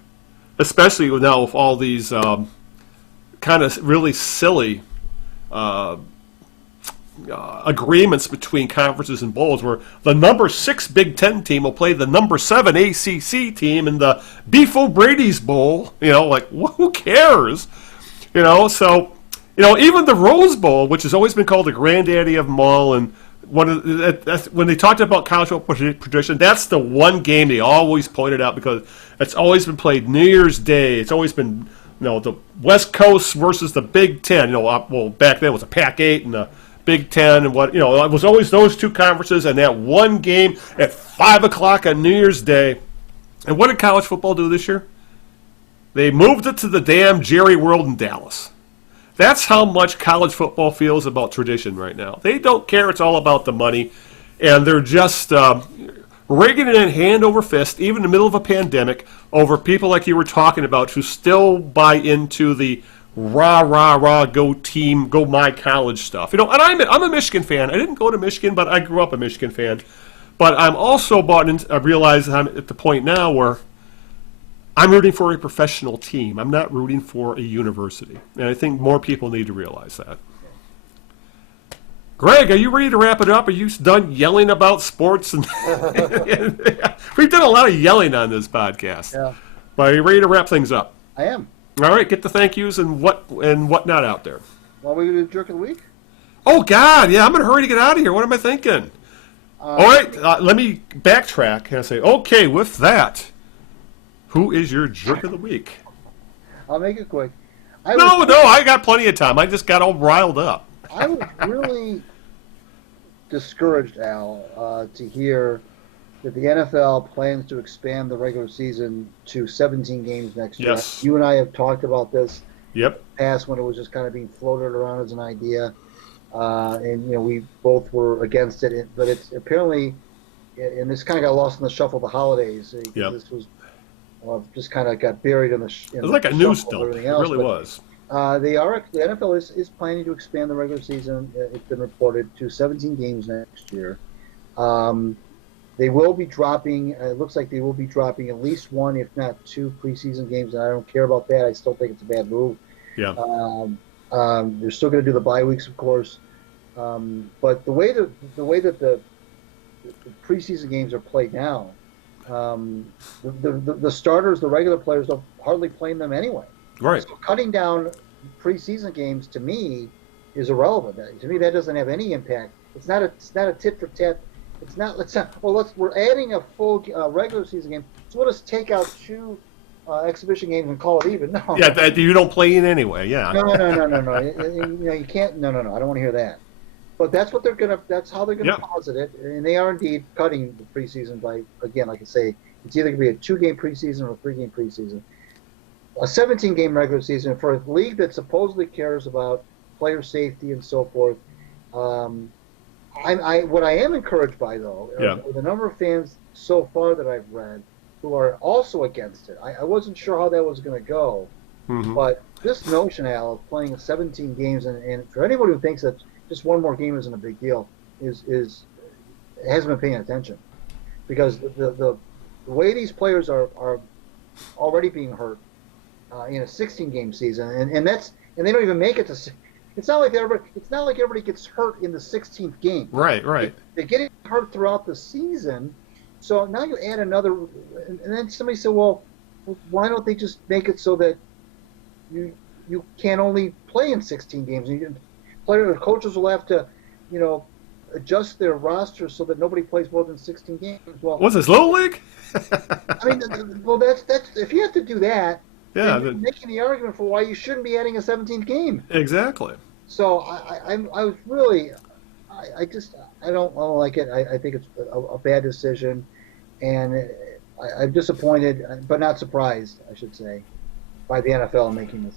especially now with all these kind of really silly agreements between conferences and bowls, where the number 6 Big Ten team will play the number 7 ACC team in the Beef O'Brady's Bowl. Who cares? So even the Rose Bowl, which has always been called the granddaddy of them all, and when they talked about college football tradition, that's the one game they always pointed out because it's always been played New Year's Day. It's always been the West Coast versus the Big Ten. Well, back then it was a Pac-8 and the Big Ten, and it was always those two conferences and that one game at 5 o'clock on New Year's Day. And what did college football do this year? They moved it to the damn Jerry World in Dallas. That's how much college football feels about tradition right now. They don't care. It's all about the money. And they're just rigging it in hand over fist, even in the middle of a pandemic, over people like you were talking about who still buy into the rah, rah, rah, go team, go my college stuff. And I'm a Michigan fan. I didn't go to Michigan, but I grew up a Michigan fan. But I'm also bought into, I realize I'm at the point now where I'm rooting for a professional team. I'm not rooting for a university. And I think more people need to realize that. Greg, are you ready to wrap it up? Are you done yelling about sports? And we've done a lot of yelling on this podcast. Yeah. But are you ready to wrap things up? I am. All right, get the thank yous and whatnot out there. Well, we do Jerk of the Week? Oh, God, yeah, I'm in a hurry to get out of here. What am I thinking? All right, let me backtrack and say, okay, with that, who is your Jerk of the Week? I'll make it quick. I got plenty of time. I just got all riled up. I was really discouraged, Al, to hear that the NFL plans to expand the regular season to 17 games next year. Yes. You and I have talked about this Yep. past when it was just kind of being floated around as an idea. And we both were against it. But it's apparently, and this kind of got lost in the shuffle of the holidays. Yep. This was just kind of got buried in the It was like a news dump. It really was. The NFL is planning to expand the regular season. It's been reported to 17 games next year. They will be dropping. It looks like they will be dropping at least one, if not two, preseason games. And I don't care about that. I still think it's a bad move. Yeah. They're still going to do the bye weeks, of course. But the way that the preseason games are played now, the starters, the regular players, don't hardly play them anyway. Right. So cutting down preseason games to me is irrelevant. To me, that doesn't have any impact. It's not a tit for tat. It's not. We're adding a full regular season game. So we'll just take out two exhibition games and call it even. No. Yeah, you don't play in anyway. Yeah. No. You can't. No. I don't want to hear that. But that's what they're gonna. That's how they're gonna posit it, and they are indeed cutting the preseason by, again, like I say, it's either gonna be a 2-game preseason or a 3-game preseason. A 17-game regular season for a league that supposedly cares about player safety and so forth. What I am encouraged by, though, are the number of fans so far that I've read who are also against it. I wasn't sure how that was going to go, but this notion, Al, of playing 17 games, and for anybody who thinks that just one more game isn't a big deal, hasn't been paying attention, because the way these players are already being hurt in a 16-game season, and they don't even make it to. It's not like everybody gets hurt in the 16th game. Right. They're getting hurt throughout the season. So now you add another, and then somebody said, well, why don't they just make it so that you can't only play in 16 games? The coaches will have to, adjust their roster so that nobody plays more than 16 games. Well, what's this, Little League? I mean, well, that's if you have to do that. Yeah, you're making the argument for why you shouldn't be adding a 17th game. Exactly. So I was really, I don't like it. I think it's a bad decision, and I'm disappointed, but not surprised, I should say, by the NFL making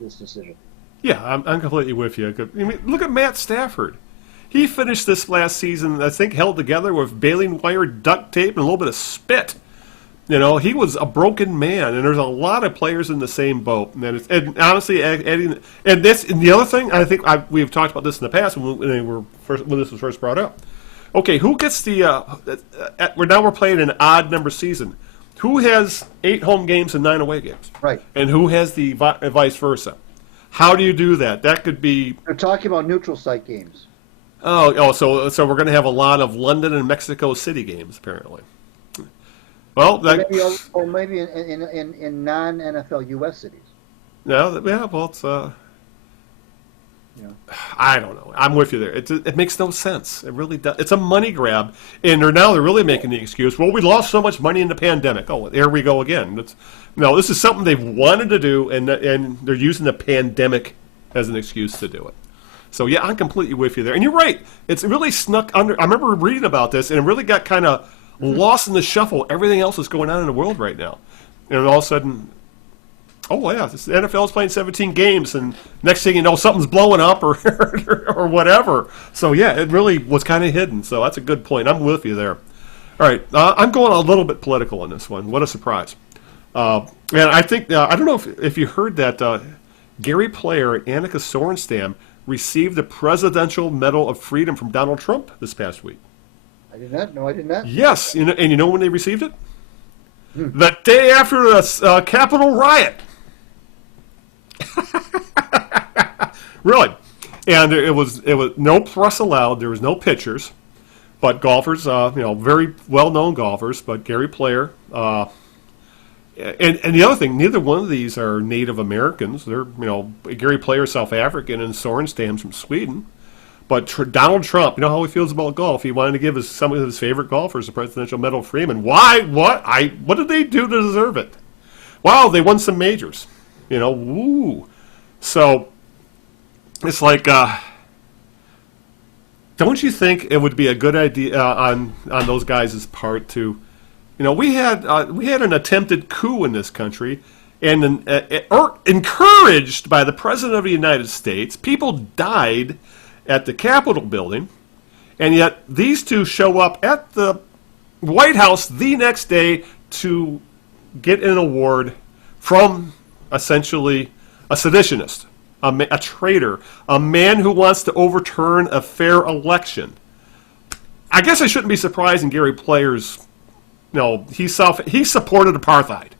this decision. Yeah, I'm completely with you. I mean, look at Matt Stafford. He finished this last season, I think, held together with baling wire, duct tape, and a little bit of spit. You know, he was a broken man, and there's a lot of players in the same boat. And honestly, adding and the other thing, I think we've talked about this in the past when this was first brought up. Okay, who gets the? We're playing an odd number season. Who has 8 home games and 9 away games? Right. And who has the vice versa? How do you do that? That could be. They're talking about neutral site games. So we're going to have a lot of London and Mexico City games, apparently. Well, maybe in non-NFL U.S. cities. No, yeah, well, it's I don't know. I'm with you there. It makes no sense. It really does. It's a money grab, and they're really making the excuse. Well, we lost so much money in the pandemic. Oh, here we go again. This is something they've wanted to do, and they're using the pandemic as an excuse to do it. So yeah, I'm completely with you there. And you're right. It's really snuck under. I remember reading about this, and it really got kind of lost in the shuffle. Everything else is going on in the world right now, and all of a sudden, oh yeah, the NFL is playing 17 games, and next thing you know, something's blowing up or or whatever. So yeah, it really was kind of hidden. So that's a good point. I'm with you there. All right, I'm going a little bit political on this one. What a surprise! And I think I don't know if you heard that Gary Player and Annika Sorenstam received the Presidential Medal of Freedom from Donald Trump this past week. I did not. No, I did not. Yes, and you know when they received it? The day after the Capitol riot. Really, and it was no press allowed. There was no pictures, but golfers, very well-known golfers. But Gary Player, and the other thing, neither one of these are Native Americans. They're Gary Player, South African, and Sorenstam's from Sweden. But Donald Trump, you know how he feels about golf. He wanted to give some of his favorite golfers the Presidential Medal of Freedom. Why? What did they do to deserve it? Wow, they won some majors. Woo. So it's like, don't you think it would be a good idea on those guys' part to, we had an attempted coup in this country, and encouraged by the President of the United States. People died at the Capitol building, and yet these two show up at the White House the next day to get an award from essentially a seditionist, a traitor, a man who wants to overturn a fair election. I guess I shouldn't be surprised in Gary Player's, he supported apartheid.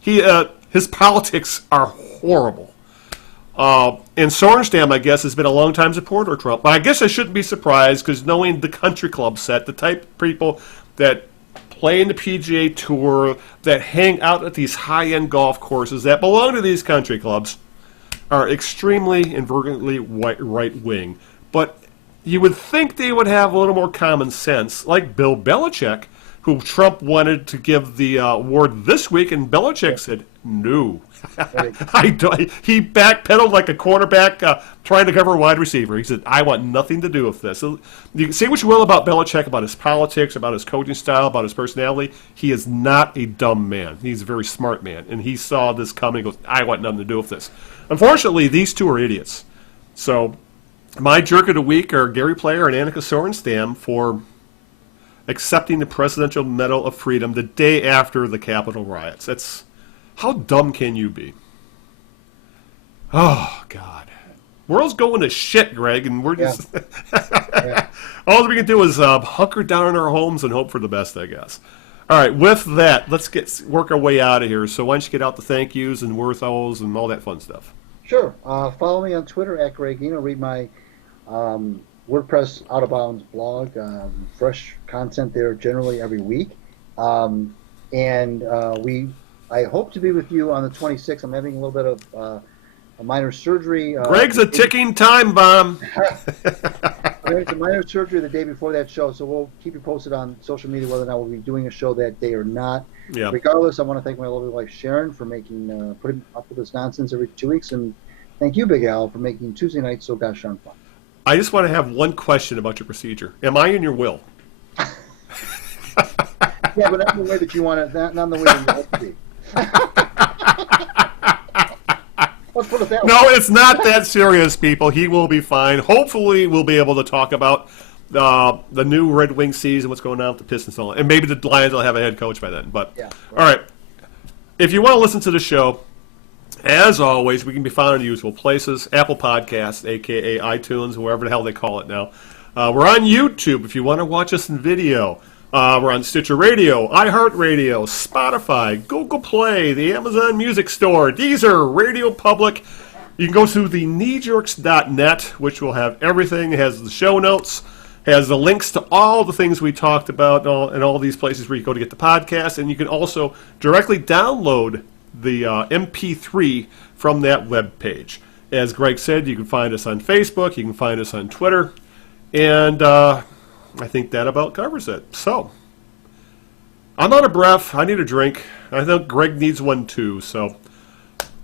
His politics are horrible. And Sorenstam, I guess, has been a long-time supporter of Trump. But I guess I shouldn't be surprised because knowing the country club set, the type of people that play in the PGA Tour, that hang out at these high-end golf courses that belong to these country clubs, are extremely and virulently right-wing. But you would think they would have a little more common sense, like Bill Belichick, who Trump wanted to give the award this week, and Belichick said, no. He backpedaled like a quarterback trying to cover a wide receiver. He said, I want nothing to do with this. So you can say what you will about Belichick, about his politics, about his coaching style, about his personality. He is not a dumb man. He's a very smart man. And he saw this coming and goes, I want nothing to do with this. Unfortunately, these two are idiots. So my jerk of the week are Gary Player and Annika Sorenstam for accepting the Presidential Medal of Freedom the day after the Capitol riots. How dumb can you be? Oh, God. World's going to shit, Greg, and we're just... Yeah. All we can do is hunker down in our homes and hope for the best, I guess. All right, with that, let's work our way out of here. So why don't you get out the thank yous and worthos and all that fun stuff? Sure. Follow me on Twitter at Greg Eno. Read my WordPress Out of Bounds blog. Fresh content there generally every week. I hope to be with you on the 26th. I'm having a little bit of a minor surgery. Greg's a ticking time bomb. It's a minor surgery the day before that show, so we'll keep you posted on social media whether or not we'll be doing a show that day or not. Yeah. Regardless, I want to thank my lovely wife Sharon for putting up with this nonsense every 2 weeks, and thank you, Big Al, for making Tuesday nights so gosh darn fun. I just want to have one question about your procedure. Am I in your will? Yeah, but not in the way that you want it. Not in the way that you want it to be. Let's put it that way. No, it's not that serious, people. He will be fine. Hopefully, we'll be able to talk about the new Red Wing season, what's going on with the Pistons, and all that. And maybe the Lions will have a head coach by then. But Yeah, right. all right, if you want to listen to the show, as always, we can be found in the usual places: Apple Podcasts, aka iTunes, wherever the hell they call it now. We're on YouTube if you want to watch us in video. We're on Stitcher Radio, iHeartRadio, Spotify, Google Play, the Amazon Music Store, Deezer, Radio Public. You can go to the kneejerks.net, which will have everything. It has the show notes, has the links to all the things we talked about, and all these places where you go to get the podcast. And you can also directly download the MP3 from that web page. As Greg said, you can find us on Facebook, you can find us on Twitter, and I think that about covers it. So, I'm out of breath. I need a drink. I think Greg needs one too. So,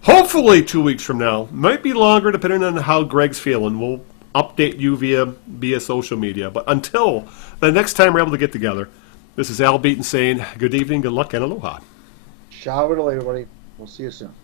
hopefully 2 weeks from now, might be longer depending on how Greg's feeling. We'll update you via social media. But until the next time we're able to get together, this is Al Beaton saying good evening, good luck, and aloha. Shower to everybody. We'll see you soon.